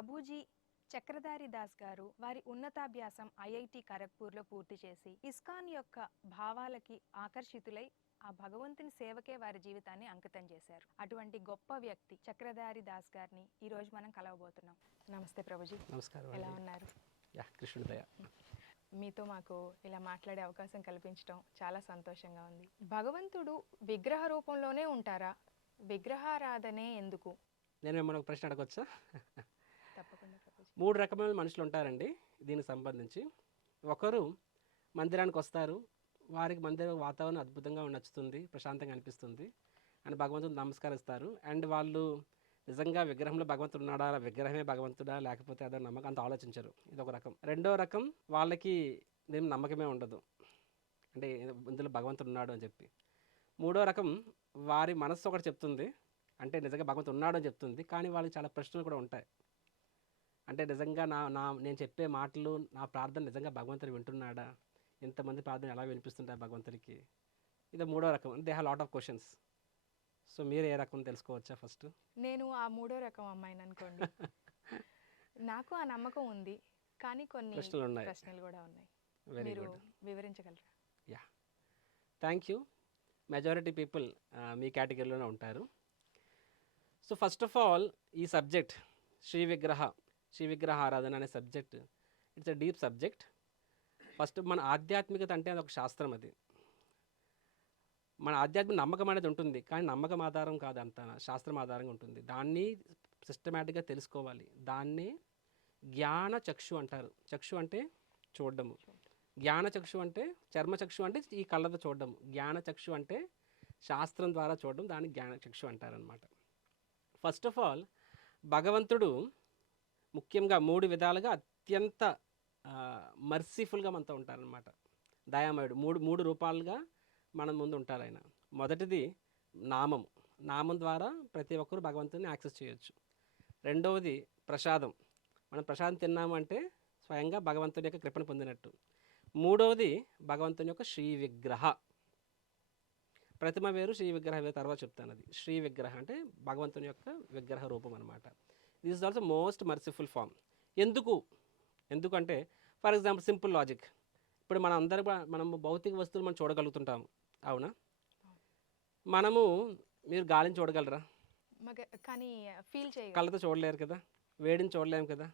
ప్రభుజీ చక్రధారి దాస్ గారు వారి ఉన్నతాభ్యాసం ఐఐటి ఖరగ్పూర్లో పూర్తి చేసి ఇస్కాన్ యొక్క భావాలకి ఆకర్షితులై ఆ భగవంతుని సేవకే వారి జీవితాన్ని అంకితం చేశారు. అటువంటి గొప్ప వ్యక్తి చక్రధారి దాస్ గారిని ఈ రోజు మనం కలవబోతున్నాం. నమస్తే ప్రభుజీ. నమస్కారం. ఎలా ఉన్నారు? కృష్ణుడి దయ. మీతో మాకు ఇలా మాట్లాడే అవకాశం కల్పించడం చాలా సంతోషంగా ఉంది. భగవంతుడు విగ్రహ రూపంలోనే ఉంటారా? విగ్రహారాధనే ఎందుకు? నేను మిమ్మల్ని ఒక ప్రశ్న అడగొచ్చా? తప్పకుండా ప్రభుజీ. 3 రకమైన మనుషులు ఉంటారండి దీనికి సంబంధించి. ఒకరు మందిరానికి వస్తారు, వారికి మందిర వాతావరణం అద్భుతంగా నచ్చుతుంది, ప్రశాంతంగా అనిపిస్తుంది అని భగవంతుడు నమస్కరిస్తారు. అండ్ వాళ్ళు నిజంగా విగ్రహంలో భగవంతుడు ఉన్నాడా, విగ్రహమే భగవంతుడా లేకపోతే అదే నమ్మకం అంత ఆలోచించరు. ఇది ఒక రకం. రెండో రకం వాళ్ళకి ఏం నమ్మకమే ఉండదు, అంటే ఇందులో భగవంతుడు ఉన్నాడు అని చెప్పి. మూడో రకం వారి మనస్సు ఒకటి చెప్తుంది, అంటే నిజంగా భగవంతుడు ఉన్నాడు అని చెప్తుంది, కానీ వాళ్ళకి చాలా ప్రశ్నలు కూడా ఉంటాయి. అంటే నిజంగా నేను చెప్పే మాటలు, నా ప్రార్థన నిజంగా భగవంతుడు వింటున్నాడా, ఇంతమంది ప్రార్థన ఎలా వినిపిస్తుంటారు భగవంతుడికి. ఇది మూడో రకం. They have lot of questions. So మీరు ఏ రకం తెలుసుకోవచ్చా ఫస్ట్? నేను ఆ మూడో రకం అమ్మాయిని అనుకోండి. నాకు ఆ నమ్మకం ఉంది, కానీ కొన్ని ప్రశ్నలు కూడా ఉన్నాయి. మీరు వివరించగలరా? Yeah, thank you. Majority people మీ కేటగిరీలోనే ఉంటారు. సో ఫస్ట్ ఆఫ్ ఆల్ ఈ సబ్జెక్ట్ శ్రీ విగ్రహ ఆరాధన అనే subject, it's a deep subject. First మన ఆధ్యాత్మికత అంటే అది ఒక శాస్త్రం. అది మన ఆధ్యాత్మిక నమ్మకం అనేది ఉంటుంది, కానీ నమ్మకం ఆధారం కాదు, అంత శాస్త్రం ఆధారంగా ఉంటుంది. దాన్ని సిస్టమేటిక్గా తెలుసుకోవాలి. దాన్ని జ్ఞాన చక్షు అంటారు. చక్షు అంటే చూడడము, జ్ఞాన చక్షు అంటే చర్మచక్షు అంటే ఈ కళ్ళతో చూడడం, జ్ఞాన చక్షు అంటే శాస్త్రం ద్వారా చూడడం, దాన్ని జ్ఞాన చక్షు అంటారనమాట. ఫస్ట్ ఆఫ్ ఆల్ భగవంతుడు ముఖ్యంగా 3 విధాలుగా అత్యంత మర్సిఫుల్గా మనతో ఉంటారనమాట. దయామయుడు. మూడు రూపాలుగా మన ముందు ఉంటారు ఆయన. మొదటిది నామం ద్వారా ప్రతి ఒక్కరు భగవంతుని యాక్సెస్ చేయొచ్చు. రెండవది ప్రసాదం. మనం ప్రసాదం తిన్నాము అంటే స్వయంగా భగవంతుని యొక్క కృపను పొందినట్టు. మూడవది భగవంతుని యొక్క శ్రీ విగ్రహ. ప్రతిమ వేరు, శ్రీ విగ్రహ వేరు, తర్వాత చెప్తాను. అది శ్రీ విగ్రహ అంటే భగవంతుని యొక్క విగ్రహ రూపం అనమాట. This is also most merciful form. ఎందుకంటే ఫర్ ఎగ్జాంపుల్ సింపుల్ లాజిక్. ఇప్పుడు మనం భౌతిక వస్తువులు మనం చూడగలుగుతుంటాము, అవునా? మీరు గాలిని చూడగలరా? కానీ ఫీల్ చేయ కళ్ళతో చూడలేరు కదా, వేడిని చూడలేము కదా.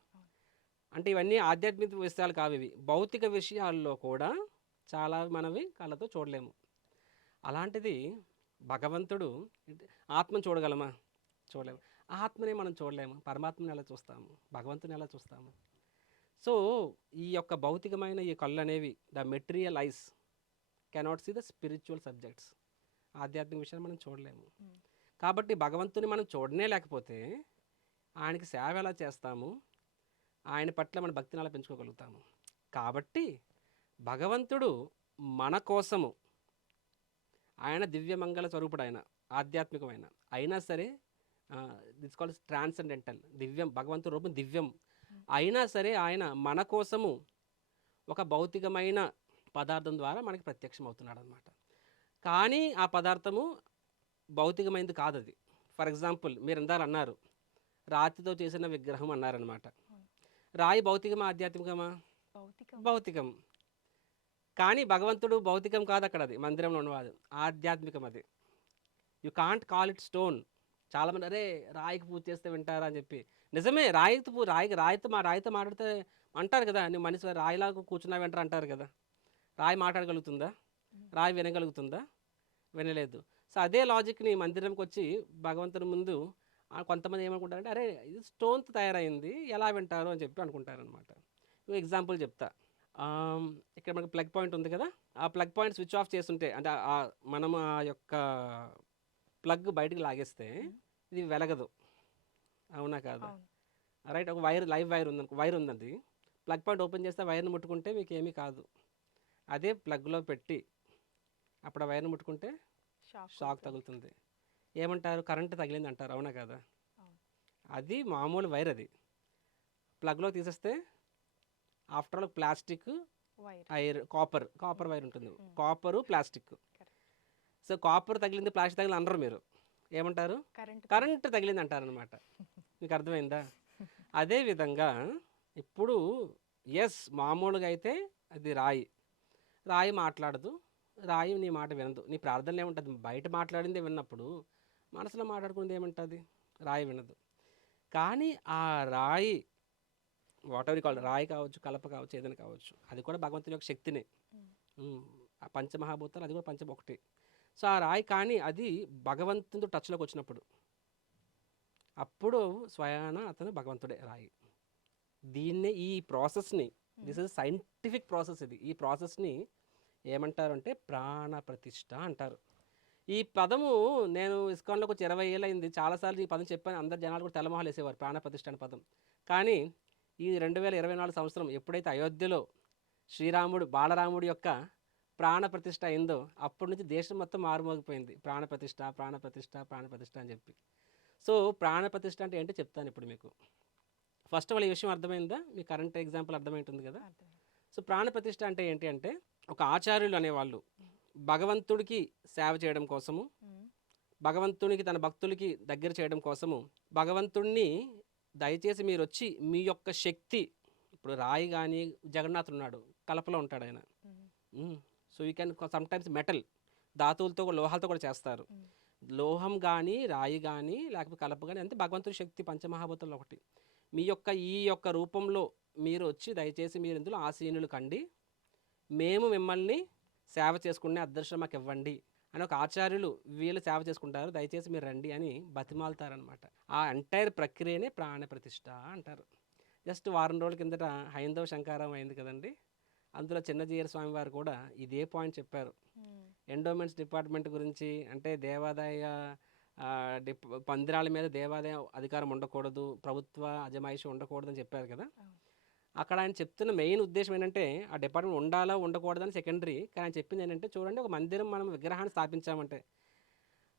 అంటే ఇవన్నీ ఆధ్యాత్మిక విషయాలు కావు, ఇవి భౌతిక విషయాల్లో కూడా చాలా మనవి కళ్ళతో చూడలేము. అలాంటిది భగవంతుడు ఆత్మను చూడగలమా? చూడలేము. ఆత్మనే మనం చూడలేము, పరమాత్మని ఎలా చూస్తాము, భగవంతుని ఎలా చూస్తాము? సో ఈ యొక్క భౌతికమైన ఈ కళ్ళు అనేవి, the material eyes cannot see the spiritual subjects. ఆధ్యాత్మిక విషయాలు మనం చూడలేము. కాబట్టి భగవంతుని మనం చూడనే లేకపోతే ఆయనకి సేవ ఎలా చేస్తాము, ఆయన పట్ల మన భక్తిని ఎలా పెంచుకోగలుగుతాము? కాబట్టి భగవంతుడు మన కోసము, ఆయన దివ్యమంగళ స్వరూపుడు, ఆయన ఆధ్యాత్మికమైన అయినా సరే, దిట్స్ కాల్డ్ ట్రాన్సెండెంటల్, దివ్యం. భగవంతుడి రూపం దివ్యం అయినా సరే ఆయన మన కోసము ఒక భౌతికమైన పదార్థం ద్వారా మనకి ప్రత్యక్షం అవుతున్నాడు అనమాట. కానీ ఆ పదార్థము భౌతికమైనది కాదు. అది ఫర్ ఎగ్జాంపుల్ మీరు ఇందాక అన్నారు రాతితో చేసిన విగ్రహం అన్నారనమాట. రాయి భౌతికమా ఆధ్యాత్మికమా? భౌతికం. కానీ భగవంతుడు భౌతికం కాదు, అక్కడ అది మందిరంలో ఉన్నవాడు ఆధ్యాత్మికం. అది you can't call it stone. చాలామంది అరే రాయికి పూజ చేస్తే వింటారా అని చెప్పి. నిజమే, రాయితో మాట్లాడితే అంటారు కదా, నువ్వు మనిషి రాయిలాగా కూర్చున్నా వింటారు అంటారు కదా. రాయి మాట్లాడగలుగుతుందా? రాయి వినగలుగుతుందా? వినలేదు. సో అదే లాజిక్ని మందిరంకి వచ్చి భగవంతుని ముందు కొంతమంది ఏమనుకుంటారంటే అరే ఇది స్టోన్తో తయారైంది, ఎలా వింటారు అని చెప్పి అనుకుంటారనమాట. ఎగ్జాంపుల్ చెప్తా. ఇక్కడ మనకి ప్లగ్ పాయింట్ ఉంది కదా, ఆ ప్లగ్ పాయింట్ స్విచ్ ఆఫ్ చేస్తుంటే, అంటే మనం ఆ యొక్క ప్లగ్ బయటికి లాగేస్తే ఇది వెలగదు, అవునా కాదు? రైట్. ఒక లైవ్ వైర్ ఉందండి. ప్లగ్ పాయింట్ ఓపెన్ చేస్తే వైర్ని ముట్టుకుంటే మీకు ఏమీ కాదు. అదే ప్లగ్లో పెట్టి అప్పుడు ఆ వైర్ని ముట్టుకుంటే షాక్ తగులుతుంది. ఏమంటారు? కరెంట్ తగిలింది అంటారు, అవునా కదా? అది మామూలు వైర్. అది ప్లగ్లో తీసేస్తే after all plastic copper wire ఉంటుంది, కాపరు ప్లాస్టిక్. సో కాపర్ తగిలింది, ప్లాస్టిక్ తగిలింది అనరు మీరు, ఏమంటారు? కరెంట్ తగిలింది అంటారు అనమాట. మీకు అర్థమైందా? అదేవిధంగా ఇప్పుడు మామూలుగా అయితే అది రాయి. రాయి మాట్లాడదు. రాయి నీ మాట వినదు. నీ ప్రార్థనలో ఏముంటది? బయట మాట్లాడిందే విన్నప్పుడు, మనసులో మాట్లాడుకునేది ఏముంటది? రాయి వినదు. కానీ ఆ రాయి వాటెవర్ యూ కాల్ రాయి కావచ్చు, కలప కావచ్చు, ఏదైనా కావచ్చు. అది కూడా భగవంతుని యొక్క శక్తినే. హ్మ్. ఆ పంచమహాభూతాలు అది కూడా పంచం ఒకటే. సో, ఆ రాయి కానీ అది భగవంతునితో టచ్‌లోకి వచ్చినప్పుడు, అప్పుడు స్వయాన అతను భగవంతుడే రాయి. దీన్నే ఈ ప్రాసెస్‌ని దిస్ ఇస్ సైంటిఫిక్ ప్రాసెస్ ఇది. ఈ ప్రాసెస్‌ని ఏమంటారంటే ప్రాణప్రతిష్ఠ అంటారు. ఈ పదము నేను ఇస్కాన్‌లోకి వచ్చి 20 ఏళ్ళయింది. చాలా సార్లు ఈ పదం చెప్పాను. అందరు జనాలు కూడా తెల్లమొహాలేసేవారు ప్రాణప్రతిష్ఠ అనే పదం. కానీ ఈ 2024 సంవత్సరం ఎప్పుడైతే అయోధ్యలో శ్రీరాముడు, బాలరాముడి యొక్క ప్రాణప్రతిష్ఠ అయిందో, అప్పటి నుంచి దేశం మొత్తం మారుమోగిపోయింది. ప్రాణప్రతిష్ఠ, ప్రాణప్రతిష్ఠ, ప్రాణప్రతిష్ఠ అని చెప్పి. సో, ప్రాణప్రతిష్ఠ అంటే ఏంటో చెప్తాను ఇప్పుడు మీకు. ఫస్ట్ ఆఫ్ ఆల్ ఈ విషయం అర్థమైందా? మీ కరెంట్ ఎగ్జాంపుల్ అర్థమైంటుంది కదా! సో, ప్రాణప్రతిష్ఠ అంటే ఏంటి అంటే, ఒక ఆచార్యులు అనేవాళ్ళు భగవంతుడికి సేవ చేయడం కోసము, భగవంతునికి తన భక్తులకి దగ్గర చేయడం కోసము, భగవంతుడిని దయచేసి మీరొచ్చి మీ యొక్క శక్తి, ఇప్పుడు రాయి కానీ జగన్నాథుడు ఉన్నాడు, కలపలో ఉంటాడు ఆయన. So you can sometimes metal, ధాతువులతో లోహాలతో కూడా చేస్తారు. లోహం కానీ రాయి కానీ లేకపోతే కలప కానీ అంతే భగవంతుడి శక్తి పంచమహాభూతాల్లో ఒకటి. మీ యొక్క ఈ యొక్క రూపంలో మీరు వచ్చి దయచేసి మీరు ఇందులో ఆసీనులు కండి, మేము మిమ్మల్ని సేవ చేసుకునే అదృష్టం మాకు ఇవ్వండి అని ఒక ఆచార్యులు వీళ్ళు సేవ చేసుకుంటారు, దయచేసి మీరు రండి అని బతిమాలుతారనమాట. ఆ ఎంటైర్ ప్రక్రియనే ప్రాణప్రతిష్ఠ అంటారు. జస్ట్ వారం రోజుల కిందట హైందవ శంకారం అయింది కదండి, అందులో చిన్నజీయర్ స్వామి వారు కూడా ఇదే పాయింట్ చెప్పారు. ఎండోమెంట్స్ డిపార్ట్మెంట్ గురించి, అంటే దేవాదాయ పందిరాల మీద దేవాదాయ అధికారం ఉండకూడదు, ప్రభుత్వ అజమాయిషి ఉండకూడదు అని చెప్పారు కదా. అక్కడ ఆయన చెప్తున్న మెయిన్ ఉద్దేశం ఏంటంటే ఆ డిపార్ట్మెంట్ ఉండాలా ఉండకూడదని సెకండరీ, కానీ ఆయన చెప్పింది ఏంటంటే చూడండి, ఒక మందిరం మనం విగ్రహాన్ని స్థాపించామంటే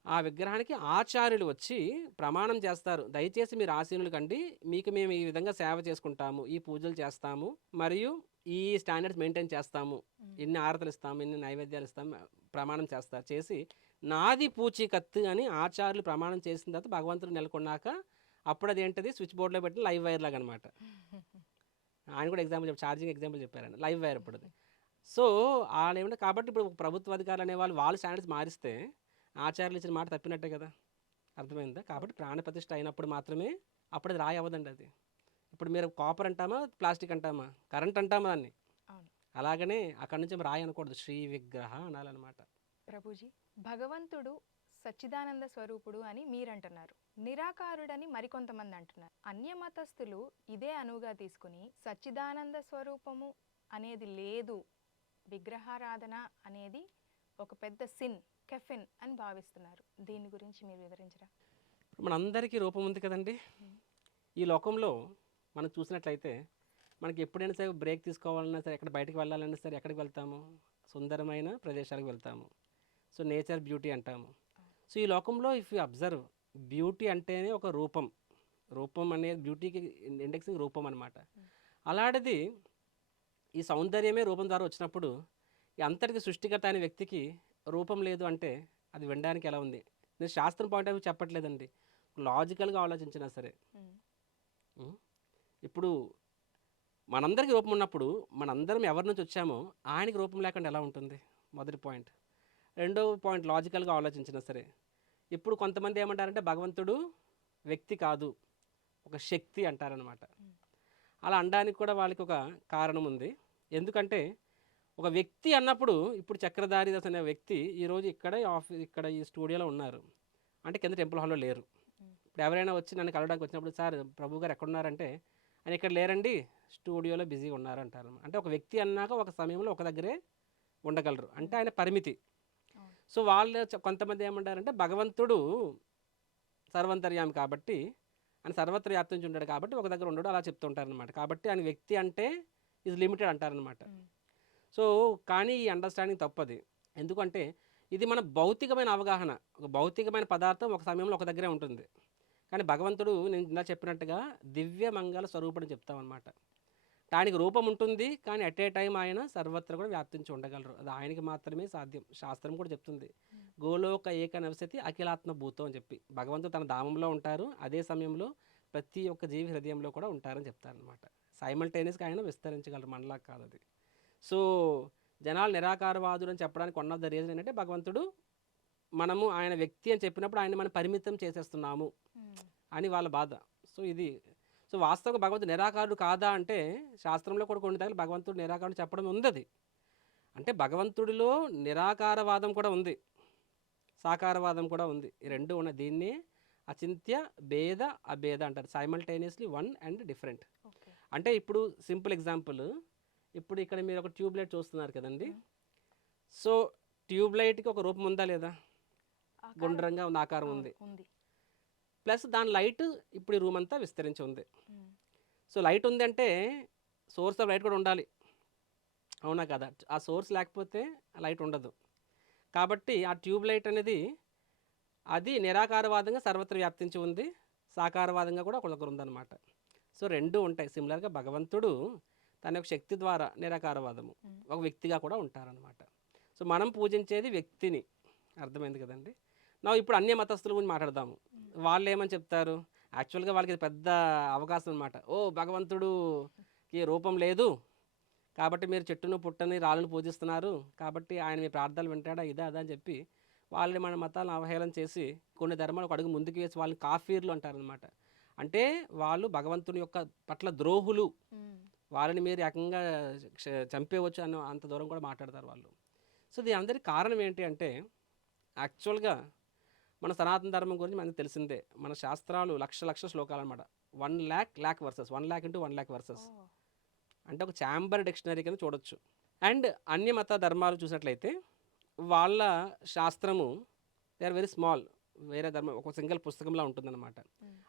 ఆ విగ్రహానికి ఆచార్యులు వచ్చి ప్రమాణం చేస్తారు, దయచేసి మీరు ఆసీనులు కండి, మీకు మేము ఈ విధంగా సేవ చేసుకుంటాము, ఈ పూజలు చేస్తాము, మరియు ఈ స్టాండర్డ్స్ మెయింటైన్ చేస్తాము, ఇన్ని ఆరతలు ఇస్తాము, ఇన్ని నైవేద్యాలు ఇస్తాము, ప్రమాణం చేస్తారు. చేసి నాది పూచీకత్తు అని ఆచార్యులు ప్రమాణం చేసిన తర్వాత భగవంతుడు నెలకొన్నాక అప్పుడు అది ఏంటది స్విచ్ బోర్డులో పెట్టిన లైవ్ వైర్ లాగా అనమాట. ఆయన కూడా ఎగ్జాంపుల్ ఛార్జింగ్ ఎగ్జాంపుల్ చెప్పారండి, లైవ్ వైర్ ఇప్పుడు. సో వాళ్ళు ఏమంటే కాబట్టి ఇప్పుడు ప్రభుత్వ అధికారులు అనే వాళ్ళు స్టాండర్డ్స్ మారిస్తే ఆచార్యులు ఇచ్చిన మాట తప్పినట్టే కదా, అర్థమైందా? కాబట్టి ప్రాణప్రతిష్ఠ అయినప్పుడు మాత్రమే అప్పుడు అది రాయి అవ్వదండి. అది ఇప్పుడు మీరు కాపర్ అంటామా, ప్లాస్టిక్ అంటామా, కరెంట్ అంటామా దాన్ని, అలాగనే అక్కడి నుంచి రాయి అనకూడదు, శ్రీ విగ్రహ అనాలన్నమాట. ప్రభుజీ, భగవంతుడు సచ్చిదానంద స్వరూపుడు అని మీరంటున్నారు, నిరాకారుడని మరికొంతమంది అంటున్నారు. అన్యమతస్థులు ఇదే అనువుగా తీసుకుని సచ్చిదానంద స్వరూపము అనేది లేదు, విగ్రహారాధన అనేది ఒక పెద్ద సిన్, కెఫిన్ అని భావిస్తున్నారు. దీని గురించి మీరు వివరించరా? మనందరికీ రూపం ఉంది కదండి. ఈ లోకంలో మనం చూసినట్లయితే మనకి ఎప్పుడైనా సరే బ్రేక్ తీసుకోవాలన్నా సరే, ఎక్కడ బయటకు వెళ్ళాలన్నా సరే ఎక్కడికి వెళ్తాము? సుందరమైన ప్రదేశాలకు వెళ్తాము. సో నేచర్ బ్యూటీ అంటాము. సో ఈ లోకంలో ఇఫ్ యూ అబ్జర్వ్, బ్యూటీ అంటేనే ఒక రూపం, రూపం అనేది బ్యూటీకి ఇండెక్సింగ్ రూపం అనమాట. అలాంటిది ఈ సౌందర్యమే రూపం ద్వారా వచ్చినప్పుడు ఈ అంతటికి సృష్టికర్త అనే వ్యక్తికి రూపం లేదు అంటే అది వినడానికి ఎలా ఉంది? నేను శాస్త్రం పాయింట్ ఆఫ్ వ్యూ చెప్పట్లేదండి, లాజికల్గా ఆలోచించినా సరే. ఇప్పుడు మనందరికీ రూపం ఉన్నప్పుడు మనందరం ఎవరి నుంచి వచ్చామో ఆయనకి రూపం లేకుండా ఎలా ఉంటుంది? మొదటి పాయింట్. రెండో పాయింట్, లాజికల్గా ఆలోచించినా సరే, ఇప్పుడు కొంతమంది ఏమంటారంటే భగవంతుడు వ్యక్తి కాదు, ఒక శక్తి అంటారనమాట. అలా అనడానికి కూడా వాళ్ళకి ఒక కారణం ఉంది. ఎందుకంటే ఒక వ్యక్తి అన్నప్పుడు ఇప్పుడు చక్రధారిదాస్ అనే వ్యక్తి ఈరోజు ఇక్కడ ఈ స్టూడియోలో ఉన్నారు అంటే కింద టెంపుల్ హాల్లో లేరు. ఇప్పుడు ఎవరైనా వచ్చి నన్ను కలవడానికి వచ్చినప్పుడు, సార్ ప్రభు గారు ఎక్కడున్నారంటే, ఆయన ఇక్కడ లేరండి, స్టూడియోలో బిజీగా ఉన్నారు అంటారు. అంటే ఒక వ్యక్తి అన్నాక ఒక సమయంలో ఒక దగ్గరే ఉండగలరు, అంటే ఆయన పరిమితి. సో వాళ్ళు కొంతమంది ఏమంటారంటే భగవంతుడు సర్వంతర్యామి కాబట్టి, ఆయన సర్వత్ర వ్యాప్తించి ఉంటాడు కాబట్టి ఒక దగ్గర ఉండడు, అలా చెప్తుంటారు అనమాట. కాబట్టి ఆయన వ్యక్తి అంటే ఈజ్ లిమిటెడ్ అంటారనమాట. సో కానీ ఈ అండర్స్టాండింగ్ తప్పది. ఎందుకంటే ఇది మన భౌతికమైన అవగాహన, ఒక భౌతికమైన పదార్థం ఒక సమయంలో ఒక దగ్గరే ఉంటుంది. కానీ భగవంతుడు నేను ఇలా చెప్పినట్టుగా దివ్య మంగళ స్వరూపుడు చెప్తామన్నమాట. దానికి రూపం ఉంటుంది, కానీ అట్ ఏ టైం ఆయన సర్వత్ర కూడా వ్యాప్తించి ఉండగలరు. అది ఆయనకి మాత్రమే సాధ్యం. శాస్త్రం కూడా చెప్తుంది, గోలోక ఏక నవసతి అఖిలాత్మ భూతం అని చెప్పి. భగవంతుడు తన ధామంలో ఉంటారు, అదే సమయంలో ప్రతి ఒక్క జీవి హృదయంలో కూడా ఉంటారని చెప్తారనమాట. సైమల్టేనియస్గా ఆయన విస్తరించగలరు, మనలా కాదు అది. సో జనాలు నిరాకారవాదులు అని చెప్పడానికి వన్ ఆఫ్ ద రీజన్ ఏంటంటే భగవంతుడు మనము ఆయన వ్యక్తి అని చెప్పినప్పుడు ఆయన మనం పరిమితం చేసేస్తున్నాము అని వాళ్ళ బాధ. సో ఇది సో వాస్తవంగా భగవంతుడు నిరాకారుడు కాదా అంటే శాస్త్రంలో కూడా కొన్ని దగ్గర భగవంతుడు నిరాకారుడు చెప్పడం ఉంది. అది అంటే భగవంతుడిలో నిరాకారవాదం కూడా ఉంది, సాకారవాదం కూడా ఉంది, ఈ రెండు ఉన్నాయి. దీన్ని అచింత్య భేద అభేద అంటారు, సైమల్టేనియస్లీ వన్ అండ్ డిఫరెంట్. అంటే ఇప్పుడు సింపుల్ ఎగ్జాంపుల్, ఇప్పుడు ఇక్కడ మీరు ఒక ట్యూబ్లైట్ చూస్తున్నారు కదండి. సో ట్యూబ్లైట్కి ఒక రూపం ఉందా లేదా? గుండ్రంగా ఉన్న ఆకారం ఉంది. ప్లస్ దాని లైట్ ఇప్పుడు ఈ రూమ్ అంతా విస్తరించి ఉంది. సో లైట్ ఉందంటే సోర్స్ ఆఫ్ లైట్ కూడా ఉండాలి, అవునా కదా? ఆ సోర్స్ లేకపోతే లైట్ ఉండదు. కాబట్టి ఆ ట్యూబ్ లైట్ అనేది అది నిరాకారవాదంగా సర్వత్ర వ్యాప్తించి ఉంది, సాకారవాదంగా కూడా ఒకరికొకరు ఉందన్నమాట. సో రెండు ఉంటాయి. సిమిలర్గా భగవంతుడు తన యొక్క శక్తి ద్వారా నిరాకారవాదము, ఒక వ్యక్తిగా కూడా ఉంటారనమాట. సో మనం పూజించేది వ్యక్తిని, అర్థమైంది కదండి. నా ఇప్పుడు అన్య మతస్థుల గురించి మాట్లాడదాము. వాళ్ళు ఏమని చెప్తారు? యాక్చువల్గా వాళ్ళకి ఇది పెద్ద అవకాశం అనమాట. ఓ భగవంతుడుకి రూపం లేదు కాబట్టి మీరు చెట్టును పుట్టని రాళ్ళను పూజిస్తున్నారు, కాబట్టి ఆయన మీ ప్రార్థనలు వింటాడా, ఇదా అదా అని చెప్పి వాళ్ళని మన మతాలను అవహేళన చేసి కొన్ని ధర్మాలు ఒక అడుగు ముందుకు వేసి వాళ్ళని కాఫీర్లు అంటారనమాట. అంటే వాళ్ళు భగవంతుని యొక్క పట్ల ద్రోహులు, వాళ్ళని మీరు ఏకంగా చంపేయవచ్చు అన్న అంత దూరం కూడా మాట్లాడతారు వాళ్ళు. సో దీని అందరికీ కారణం ఏంటి అంటే యాక్చువల్గా మన సనాతన ధర్మం గురించి మనకు తెలిసిందే. మన శాస్త్రాలు లక్ష శ్లోకాలు అనమాట. 1,00,000 వర్సెస్, 1,00,000 into 1,00,000 వర్సెస్ అంటే ఒక ఛాంబర్ డిక్షనరీ కింద చూడొచ్చు. అండ్ అన్య మత ధర్మాలు చూసినట్లయితే వాళ్ళ శాస్త్రము దే ఆర్ వెరీ స్మాల్, వేరే ధర్మం ఒక సింగిల్ పుస్తకంలా ఉంటుందన్నమాట.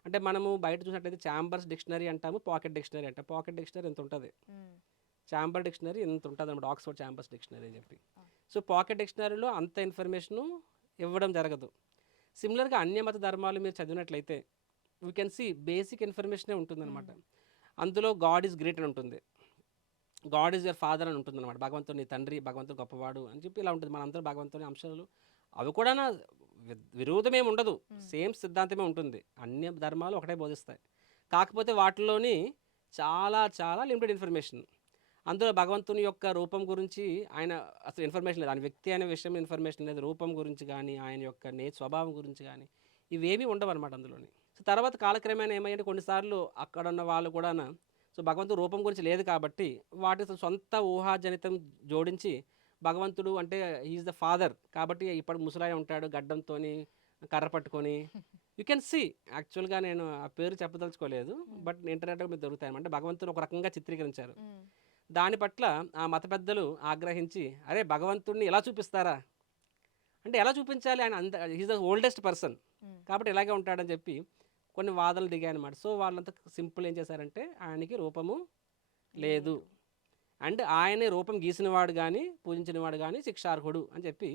అంటే మనము బయట చూసినట్లయితే ఛాంబర్స్ డిక్షనరీ అంటాము, పాకెట్ డిక్షనరీ అంటాం. పాకెట్ డిక్షనరీ ఎంత ఉంటుంది, ఛాంబర్ డిక్షనరీ ఎంత ఉంటుంది అనమాట, ఆక్స్ఫర్డ్ ఛాంబర్స్ డిక్షనరీ అని చెప్పి. సో పాకెట్ డిక్షనరీలో అంత ఇన్ఫర్మేషను ఇవ్వడం జరగదు. సిమిలర్గా అన్య మత ధర్మాలు మీరు చదివినట్లయితే వీ కెన్ సీ బేసిక్ ఇన్ఫర్మేషనే ఉంటుందన్నమాట. అందులో గాడ్ ఈజ్ గ్రేట్ అని ఉంటుంది, గాడ్ ఈజ్ యువర్ ఫాదర్ అని ఉంటుంది అనమాట. భగవంతుని తండ్రి, భగవంతుడు గొప్పవాడు అని చెప్పి ఇలా ఉంటుంది. మనందరూ భగవంతుని అంశాలు అవి కూడా విరోధమేమి ఉండదు, సేమ్ సిద్ధాంతమే ఉంటుంది. అన్ని ధర్మాలు ఒకటే బోధిస్తాయి. కాకపోతే వాటిలోని చాలా చాలా లిమిటెడ్ ఇన్ఫర్మేషన్. అందులో భగవంతుని యొక్క రూపం గురించి ఆయన అసలు ఇన్ఫర్మేషన్ లేదు, ఆయన వ్యక్తి అనే విషయం ఇన్ఫర్మేషన్ లేదు, రూపం గురించి కానీ ఆయన యొక్క స్వభావం గురించి కానీ ఇవేమీ ఉండవు అనమాట అందులోని. సో తర్వాత కాలక్రమేణా ఏమయ్యంటే కొన్నిసార్లు అక్కడ ఉన్న వాళ్ళు కూడా సో భగవంతుడు రూపం గురించి లేదు కాబట్టి వాటి సొంత ఊహాజనితం జోడించి భగవంతుడు అంటే హీఈస్ ద ఫాదర్ కాబట్టి ఇప్పుడు ముసలాయ ఉంటాడు గడ్డంతో కర్ర పట్టుకొని. యూ కెన్ సీ యాక్చువల్గా నేను ఆ పేరు చెప్పదలుచుకోలేదు, బట్ ఇంటర్నెట్లో మీరు దొరుకుతాయి అంటే భగవంతుని ఒక రకంగా చిత్రీకరించారు. దాని పట్ల ఆ మత పెద్దలు ఆగ్రహించి అరే భగవంతుడిని ఎలా చూపిస్తారా అంటే ఎలా చూపించాలి, ఆయన అంత హీఈస్ ద ఓల్డెస్ట్ పర్సన్ కాబట్టి ఇలాగే ఉంటాడని చెప్పి కొన్ని వాదనలు దిగాయి అనమాట. సో వాళ్ళంతా సింపుల్ ఏం చేశారంటే ఆయనకి రూపము లేదు అండ్ ఆయనే రూపం గీసినవాడు కానీ పూజించినవాడు కానీ శిక్షార్హుడు అని చెప్పి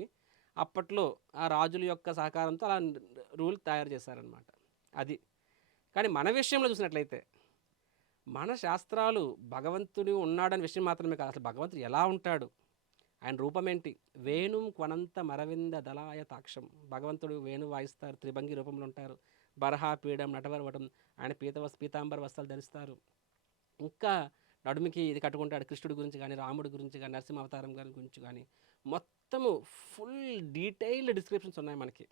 అప్పట్లో ఆ రాజుల యొక్క సహకారంతో అలా రూల్ తయారు చేశారనమాట. అది కానీ మన విషయంలో చూసినట్లయితే మన శాస్త్రాలు భగవంతుడు ఉన్నాడని విషయం మాత్రమే కాదు, అసలు భగవంతుడు ఎలా ఉంటాడు, ఆయన రూపం ఏంటి. వేణుం క్వనంత మరవింద దళాయ తాక్షం, భగవంతుడు వేణు వాయిస్తారు, త్రిభంగి రూపంలో ఉంటారు, బరహా పీఠం నటవరవటం, ఆయన పీతాంబర వస్త్రాలు ధరిస్తారు, ఇంకా నడుమికి ఇది కట్టుకుంటాడు. కృష్ణుడి గురించి కానీ రాముడి గురించి కానీ నరసింహ అవతారం గారి గురించి కానీ మొత్తము ఫుల్ డీటెయిల్డ్ డిస్క్రిప్షన్స్ ఉన్నాయి మనకి,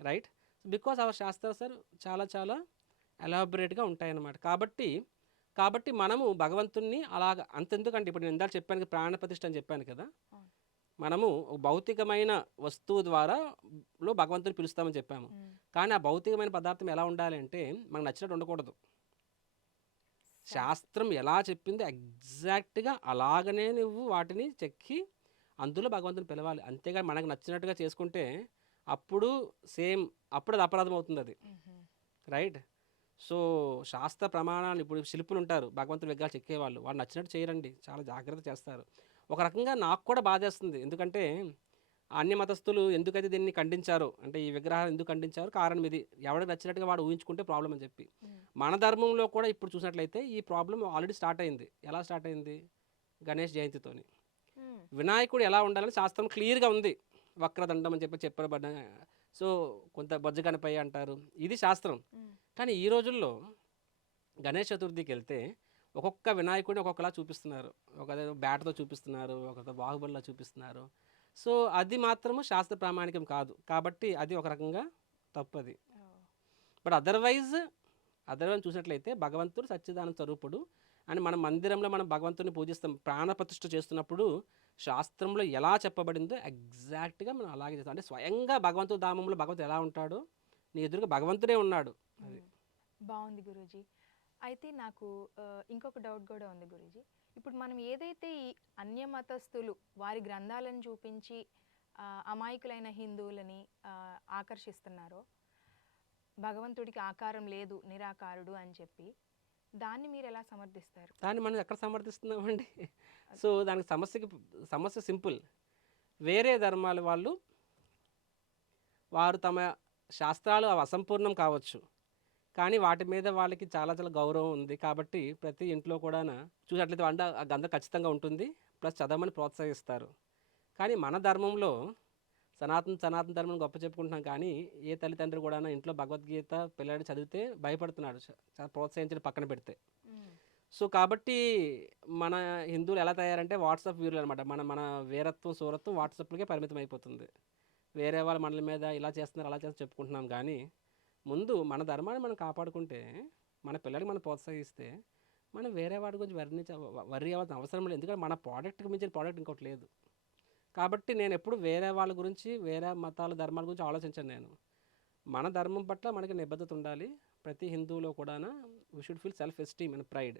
రైట్. బికాస్ అవర్ శాస్త్రాలు సార్ చాలా చాలా ఎలాబొరేట్గా ఉంటాయన్నమాట. కాబట్టి మనము భగవంతుణ్ణి అలాగ అంతెందుకంటే ఇప్పుడు నేను ఇందాక చెప్పాను ప్రాణప్రతిష్ఠ అని చెప్పాను కదా, మనము భౌతికమైన వస్తువు ద్వారా భగవంతుని పిలుస్తామని చెప్పాము. కానీ ఆ భౌతికమైన పదార్థం ఎలా ఉండాలి అంటే మనకు నచ్చినట్టు ఉండకూడదు. శాస్త్రం ఎలా చెప్పిందో ఎగ్జాక్ట్గా అలాగనే నువ్వు వాటిని చెక్కి అందులో భగవంతుని పిలవాలి. అంతేగా మనకు నచ్చినట్టుగా చేసుకుంటే అప్పుడు అది అపరాధం అవుతుంది అది, రైట్. సో శాస్త్ర ప్రమాణాలు ఇప్పుడు శిల్పులు ఉంటారు, భగవంతుని విగ్రహాలు చెక్కేవాళ్ళు, వాళ్ళు నచ్చినట్టు చేయరండి, చాలా జాగ్రత్త చేస్తారు. ఒక రకంగా నాకు కూడా బాధేస్తుంది, ఎందుకంటే అన్య మతస్థులు ఎందుకైతే దీన్ని ఖండించారో అంటే ఈ విగ్రహాలు ఎందుకు ఖండించారో కారణం ఇది, ఎవరికి నచ్చినట్టుగా వాడు ఊహించుకుంటే ప్రాబ్లం అని చెప్పి. మన ధర్మంలో కూడా ఇప్పుడు చూసినట్లయితే ఈ ప్రాబ్లం ఆల్రెడీ స్టార్ట్ అయింది. ఎలా స్టార్ట్ అయింది? గణేష్ జయంతితోని. వినాయకుడు ఎలా ఉండాలని శాస్త్రం క్లియర్గా ఉంది, వక్రదండం అని చెప్పి చెప్పబడ్డ. సో కొంత బొజ్జ గణపయ్య అంటారు, ఇది శాస్త్రం. కానీ ఈ రోజుల్లో గణేష్ చతుర్థికి వెళ్తే ఒక్కొక్క వినాయకుడిని ఒక్కొక్కలా చూపిస్తున్నారు. ఒకదేదో బ్యాట్‌తో చూపిస్తున్నారు, ఒకతో బాహుబలిలా చూపిస్తున్నారు. సో, అది మాత్రము శాస్త్ర ప్రామాణికం కాదు. కాబట్టి అది ఒక రకంగా తప్పది. బట్ అదర్వైజ్ చూసినట్లయితే భగవంతుడు సచ్చిదానంద స్వరూపుడు అని మనం మందిరంలో మనం భగవంతుడిని పూజిస్తాం. ప్రాణప్రతిష్ఠ చేస్తున్నప్పుడు శాస్త్రంలో ఎలా చెప్పబడిందో ఎగ్జాక్ట్‌గా మనం అలాగే చేస్తాం. అంటే స్వయంగా భగవంతుడి ధామంలో భగవంతుడు ఎలా ఉంటాడో నీ ఎదురుగా భగవంతుడే ఉన్నాడు. అది. బాగుంది గురూజీ. అయితే నాకు ఇంకొక డౌట్ కూడా ఉంది గురూజీ. ఇప్పుడు మనం ఏదైతే ఈ అన్య మతస్థులు వారి గ్రంథాలను చూపించి అమాయకులైన హిందువులని ఆకర్షిస్తున్నారో, భగవంతుడికి ఆకారం లేదు నిరాకారుడు అని చెప్పి, దాన్ని మీరు ఎలా సమర్థిస్తారు? దాన్ని మనం ఎక్కడ సమర్థిస్తున్నామండి? సో, దానికి సమస్య సింపుల్. వేరే ధర్మాల వారు తమ శాస్త్రాలు అవి అసంపూర్ణం కావచ్చు. కానీ వాటి మీద వాళ్ళకి చాలా చాలా గౌరవం ఉంది. కాబట్టి ప్రతి ఇంట్లో కూడాన చూసినట్లయితే ఆ గ్రంథం ఖచ్చితంగా ఉంటుంది. ప్లస్ చదవమని ప్రోత్సహిస్తారు. కానీ మన ధర్మంలో సనాతన ధర్మం గొప్ప చెప్పుకుంటున్నాం, కానీ ఏ తల్లిదండ్రులు కూడా ఇంట్లో భగవద్గీత పిల్లాడు చదివితే భయపడుతున్నాడు, చాలా ప్రోత్సహించడం పక్కన పెడితే. సో కాబట్టి మన హిందువులు ఎలా తయారంటే వాట్సాప్ వీరులు అనమాట. మన వీరత్వం సూరత్వం వాట్సాప్లకే పరిమితం అయిపోతుంది. వేరే వాళ్ళ మనల మీద ఇలా చేస్తున్నారు అలా చేస్తున్నారు చెప్పుకుంటున్నాం, కానీ ముందు మన ధర్మాన్ని మనం కాపాడుకుంటే, మన పిల్లలకి మనం ప్రోత్సహిస్తే, మనం వేరే వాడి గురించి వర్రీ అవ్వాల్సిన అవసరం లేదు. ఎందుకంటే మన ప్రోడక్ట్కి మించిన ప్రోడక్ట్ ఇంకోటి లేదు. కాబట్టి నేను ఎప్పుడు వేరే వాళ్ళ గురించి, వేరే మతాల ధర్మాల గురించి ఆలోచించాను. నేను మన ధర్మం పట్ల మనకి నిబద్ధత ఉండాలి. ప్రతి హిందువులో కూడా we should feel self esteem and pride,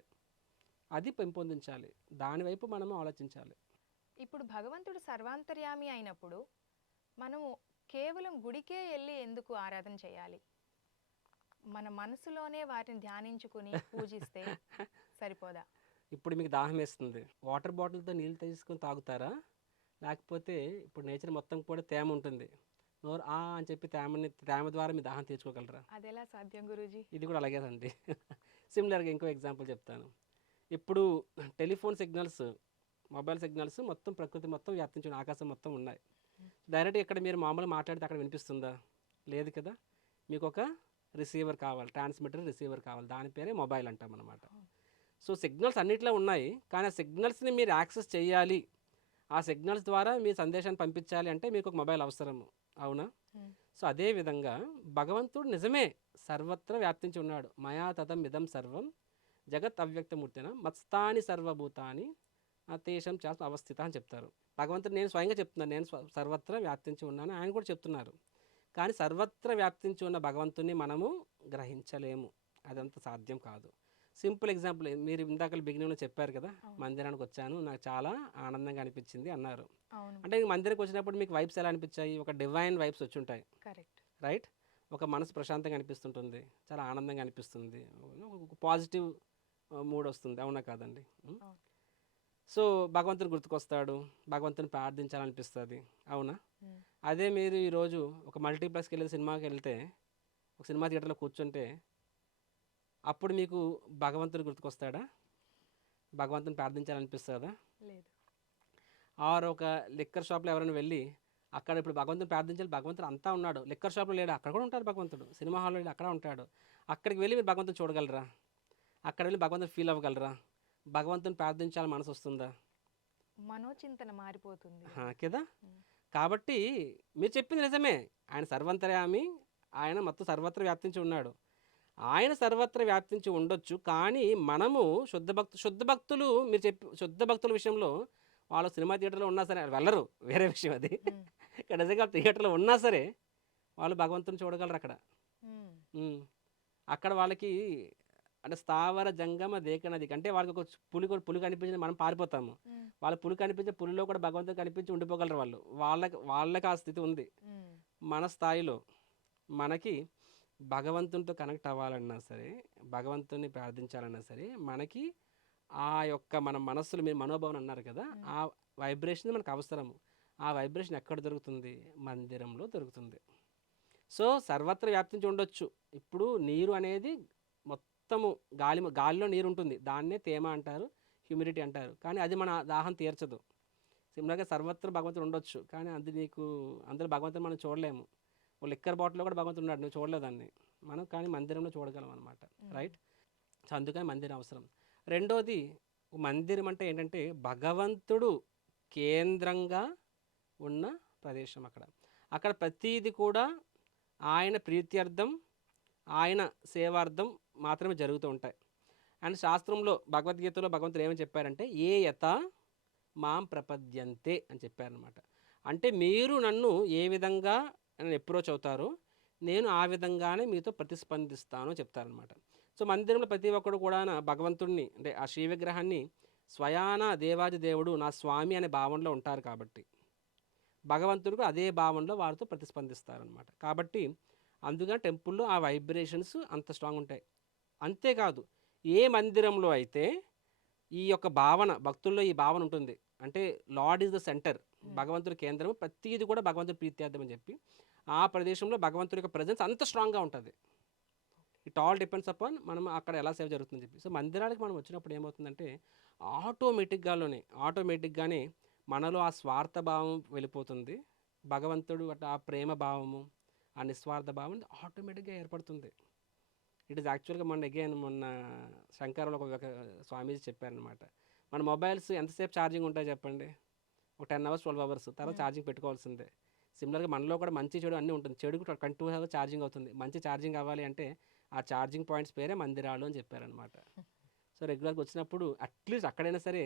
అది పెంపొందించాలి. దానివైపు మనము ఆలోచించాలి. ఇప్పుడు భగవంతుడు సర్వాంతర్యామి అయినప్పుడు మనము కేవలం గుడికే వెళ్ళి ఎందుకు ఆరాధన చేయాలి? మన మనసులోనే వాటిని ధ్యానించుకుని పూజిస్తే సరిపోదా? ఇప్పుడు మీకు దాహం వేస్తుంది, వాటర్ బాటిల్తో నీళ్ళు తీసుకొని తాగుతారా? లేకపోతే ఇప్పుడు నేచర్ మొత్తం కూడా తేమ ఉంటుంది, నోరు అని చెప్పి తేమ ద్వారా మీ దాహం తీర్చుకోగలరా? అదెలా సాధ్యం గురూజీ? ఇది కూడా అలాగేనండి. సిమిలర్గా ఇంకో ఎగ్జాంపుల్ చెప్తాను. ఇప్పుడు టెలిఫోన్ సిగ్నల్స్, మొబైల్ సిగ్నల్స్ మొత్తం ప్రకృతి మొత్తం వ్యాప్తించిన ఆకాశం మొత్తం ఉన్నాయి. డైరెక్ట్గా ఇక్కడ మీరు మామూలుగా మాట్లాడితే అక్కడ వినిపిస్తుందా? లేదు కదా. మీకు ఒక రిసీవర్ కావాలి, ట్రాన్స్మిటర్ రిసీవర్ కావాలి. దాని పేరే మొబైల్ అంటాం అనమాట. సో సిగ్నల్స్ అన్నిట్లో ఉన్నాయి, కానీ ఆ సిగ్నల్స్ని మీరు యాక్సెస్ చేయాలి, ఆ సిగ్నల్స్ ద్వారా మీ సందేశాన్ని పంపించాలి అంటే మీకు ఒక మొబైల్ అవసరము, అవునా? సో అదేవిధంగా భగవంతుడు నిజమే సర్వత్ర వ్యాప్తించి ఉన్నాడు. మయా తతం ఇదం సర్వం జగత్ అవ్యక్తమూర్తిన మత్స్థాని సర్వభూతాని తేషం శాస్త్ర అవస్థిత అని చెప్తారు. భగవంతుడు నేను స్వయంగా చెప్తున్నాను, నేను సర్వత్ర వ్యాప్తించి ఉన్నాను, ఆయన కూడా చెప్తున్నారు. కానీ సర్వత్ర వ్యాప్తించి ఉన్న భగవంతుని మనము గ్రహించలేము, అదంత సాధ్యం కాదు. సింపుల్ ఎగ్జాంపుల్, మీరు ఇందాక బిగినింగ్లో చెప్పారు కదా, మందిరానికి వచ్చాను నాకు చాలా ఆనందంగా అనిపించింది అన్నారు. అంటే మందిరానికి వచ్చినప్పుడు మీకు వైబ్స్ ఎలా అనిపించాయి? ఒక డివైన్ వైబ్స్ వచ్చి ఉంటాయి, రైట్? ఒక మనసు ప్రశాంతంగా అనిపిస్తుంటుంది, చాలా ఆనందంగా అనిపిస్తుంది, పాజిటివ్ మూడ్ వస్తుంది, అవునా కాదండి? సో భగవంతుని గుర్తుకొస్తాడు, భగవంతుని ప్రార్థించాలనిపిస్తుంది, అవునా? అదే మీరు ఈరోజు ఒక మల్టీప్లెక్స్కి వెళ్ళి సినిమాకి వెళ్తే, ఒక సినిమా థియేటర్లో కూర్చుంటే అప్పుడు మీకు భగవంతుడు గుర్తుకొస్తాడా? భగవంతుని ప్రార్థించాలనిపిస్తుందా? లేదు. ఆర్ ఒక లిక్కర్ షాప్లో ఎవరైనా వెళ్ళి అక్కడ ఇప్పుడు భగవంతుని ప్రార్థించాలి, భగవంతుడు అంతా ఉన్నాడు, లిక్కర్ షాప్లో లేడు, అక్కడ కూడా ఉంటాడు భగవంతుడు. సినిమా హాల్లో లేడు, అక్కడ ఉంటాడు. అక్కడికి వెళ్ళి మీరు భగవంతుని చూడగలరా? అక్కడ వెళ్ళి భగవంతుని ఫీల్ అవ్వగలరా? భగవంతుని ప్రార్థించాలని మనసు వస్తుందా? మనోచింతన మారిపోతుంది కదా. కాబట్టి మీరు చెప్పింది నిజమే, ఆయన సర్వంతర్యామి, ఆయన మొత్తం సర్వత్ర వ్యాప్తించి ఉన్నాడు. ఆయన సర్వత్ర వ్యాప్తించి ఉండొచ్చు, కానీ మనము శుద్ధ భక్తులు మీరు శుద్ధ భక్తుల విషయంలో వాళ్ళు సినిమా థియేటర్లో ఉన్నా సరే వెళ్ళరు, వేరే విషయం అది. ఇక్కడ నిజంగా థియేటర్లో ఉన్నా సరే వాళ్ళు భగవంతుని చూడగలరు అక్కడ. అక్కడ వాళ్ళకి అంటే స్థావర జంగమ దేకనది అంటే వాళ్ళకి ఒక పులి కనిపించింది, మనం పారిపోతాము. వాళ్ళ పులి కనిపించే పులిలో కూడా భగవంతుడు కనిపించి ఉండిపోగలరు వాళ్ళు. వాళ్ళకి ఆ స్థితి ఉంది. మన స్థాయిలో మనకి భగవంతునితో కనెక్ట్ అవ్వాలన్నా సరే, భగవంతుని ప్రార్థించాలన్నా సరే, మనకి ఆ యొక్క మన మనస్సులు, మీరు మనోభావం అన్నారు కదా, ఆ వైబ్రేషన్ మనకు అవసరము. ఆ వైబ్రేషన్ ఎక్కడ దొరుకుతుంది? మందిరంలో దొరుకుతుంది. సో సర్వత్ర వ్యాప్తించి ఉండొచ్చు. ఇప్పుడు నీరు అనేది మొత్తము గాలిలో నీరు ఉంటుంది, దాన్నే తేమ అంటారు, హ్యూమిడిటీ అంటారు, కానీ అది మన దాహం తీర్చదు. సిమిలర్గా సర్వత్ర భగవంతుడు ఉండొచ్చు, కానీ అది అందులో భగవంతుడు మనం చూడలేము. లిక్కర్ బాటిల్లో కూడా భగవంతుడు ఉన్నాడు, నువ్వు చూడలేదాన్ని. మనం కానీ మందిరంలో చూడగలం అనమాట, రైట్? సో అందుకని మందిరం అవసరం. రెండోది, మందిరం అంటే ఏంటంటే భగవంతుడు కేంద్రంగా ఉన్న ప్రదేశం. అక్కడ అక్కడ ప్రతీది కూడా ఆయన ప్రీత్యర్థం, ఆయన సేవార్థం మాత్రమే జరుగుతూ ఉంటాయి. అండ్ శాస్త్రంలో భగవద్గీతలో భగవంతుడు ఏమని చెప్పారంటే ఏ యథ మాం ప్రపద్యంతే అని చెప్పారనమాట. అంటే మీరు నన్ను ఏ విధంగా నన్ను అప్రోచ్ అవుతారో నేను ఆ విధంగానే మీతో ప్రతిస్పందిస్తాను చెప్తారనమాట. సో మందిరంలో ప్రతి ఒక్కడు కూడా భగవంతుడిని అంటే ఆ శ్రీ విగ్రహాన్ని స్వయాన దేవాది దేవుడు నా స్వామి అనే భావనలో ఉంటారు కాబట్టి భగవంతుడికి అదే భావనలో వారితో ప్రతిస్పందిస్తారనమాట. కాబట్టి అందుకని టెంపుల్లో ఆ వైబ్రేషన్స్ అంత స్ట్రాంగ్ ఉంటాయి. అంతేకాదు, ఏ మందిరంలో అయితే ఈ యొక్క భావన భక్తుల్లో ఈ భావన ఉంటుంది అంటే లార్డ్ ఈజ్ ద సెంటర్, భగవంతుడి కేంద్రం, ప్రతిది కూడా భగవంతుడి ప్రీత్యార్థం అని చెప్పి ఆ ప్రదేశంలో భగవంతుడి యొక్క ప్రజెన్స్ అంత స్ట్రాంగ్గా ఉంటుంది. ఇట్ ఆల్ డిపెండ్స్ అపాన్ మనం అక్కడ ఎలా సేవ జరుగుతుందని చెప్పి. సో మందిరానికి మనం వచ్చినప్పుడు ఏమవుతుందంటే ఆటోమేటిక్గానే మనలో ఆ స్వార్థ భావం వెళ్ళిపోతుంది. భగవంతుడు అట్లా ఆ ప్రేమ భావము, ఆ నిస్వార్థ భావం ఆటోమేటిక్గా ఏర్పడుతుంది. ఇట్ ఈస్ యాక్చువల్గా మొన్న శంకరంలో ఒక స్వామీజీ చెప్పారనమాట, మన మొబైల్స్ ఎంతసేపు ఛార్జింగ్ ఉంటాయి చెప్పండి? ఒక 10 hours 12 hours తర్వాత ఛార్జింగ్ పెట్టుకోవాల్సిందే. సిమిలర్గా మనలో కూడా మంచి చెడు అన్నీ ఉంటుంది. చెడుకు 22 hours ఛార్జింగ్ అవుతుంది. మంచి ఛార్జింగ్ అవ్వాలి అంటే ఆ ఛార్జింగ్ పాయింట్స్ పేరే మందిరాలు అని చెప్పారనమాట. సో రెగ్యులర్గా వచ్చినప్పుడు అట్లీస్ట్ అక్కడైనా సరే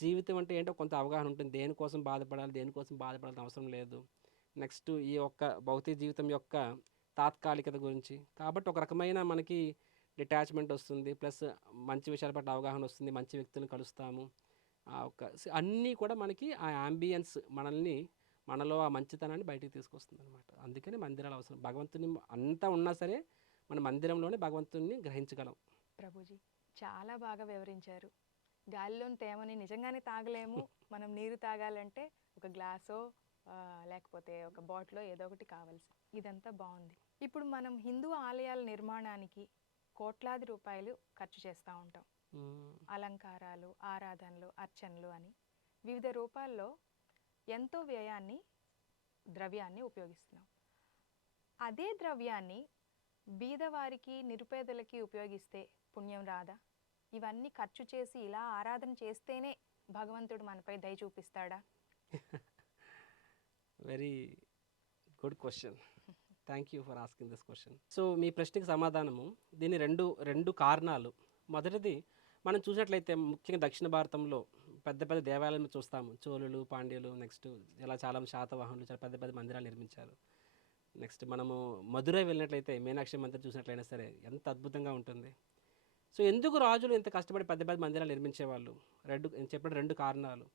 జీవితం అంటే ఏంటో కొంత అవగాహన ఉంటుంది. దేనికోసం బాధపడాల్సిన అవసరం లేదు. నెక్స్ట్ ఈ యొక్క భౌతిక జీవితం యొక్క తాత్కాలికత గురించి కాబట్టి ఒక రకమైన మనకి డిటాచ్మెంట్ వస్తుంది. ప్లస్ మంచి విషయాల పట్ల అవగాహన వస్తుంది. మంచి వ్యక్తులను కలుస్తాము. అన్నీ కూడా మనకి ఆ యాంబియన్స్ మనలో ఆ మంచితనాన్ని బయటికి తీసుకొస్తుంది అనమాట. అందుకని మందిరాలు అవసరం. భగవంతుని అంతా ఉన్నా సరే మన మందిరంలోనే భగవంతుని గ్రహించగలం. ప్రభుజీ చాలా బాగా వివరించారు. గాలిలోని తేమని నిజంగానే తాగలేము. మనం నీరు తాగాలంటే ఒక గ్లాసో లేకపోతే ఒక బాటిలో ఏదో ఒకటి కావాల్సి. ఇదంతా బాగుంది. ఇప్పుడు మనం హిందూ ఆలయాల నిర్మాణానికి కోట్లాది రూపాయలు ఖర్చు చేస్తూ ఉంటాం. అలంకారాలు, ఆరాధనలు, అర్చనలు అని వివిధ రూపాల్లో ఎంతో ద్రవ్యాన్ని ఉపయోగిస్తున్నాం. అదే ద్రవ్యాన్ని బీదవారికి, నిరుపేదలకి ఉపయోగిస్తే పుణ్యం రాదా? ఇవన్నీ ఖర్చు చేసి ఇలా ఆరాధన చేస్తేనే భగవంతుడు మనపై దయ చూపిస్తాడా? Very good question. Thank you for asking this question. So మీ ప్రశ్నకి సమాధానము దీని రెండు కారణాలు. మొదటిది, మనం చూసినట్లయితే ముఖ్యంగా దక్షిణ భారతంలో పెద్ద పెద్ద దేవాలయాలను చూస్తాము. చోళులు, పాండ్యులు, నెక్స్ట్ ఇలా చాలా శాతవాహనులు చాలా పెద్ద పెద్ద మందిరాలు నిర్మించారు. నెక్స్ట్ మనము మధురై వెళ్ళినట్లయితే మీనాక్షి మందిరం చూసినట్లయినా సరే ఎంత అద్భుతంగా ఉంటుంది. సో ఎందుకు రాజులు ఇంత కష్టపడి పెద్ద పెద్ద మందిరాలు నిర్మించేవాళ్ళు? చెప్పిన రెండు కారణాలు.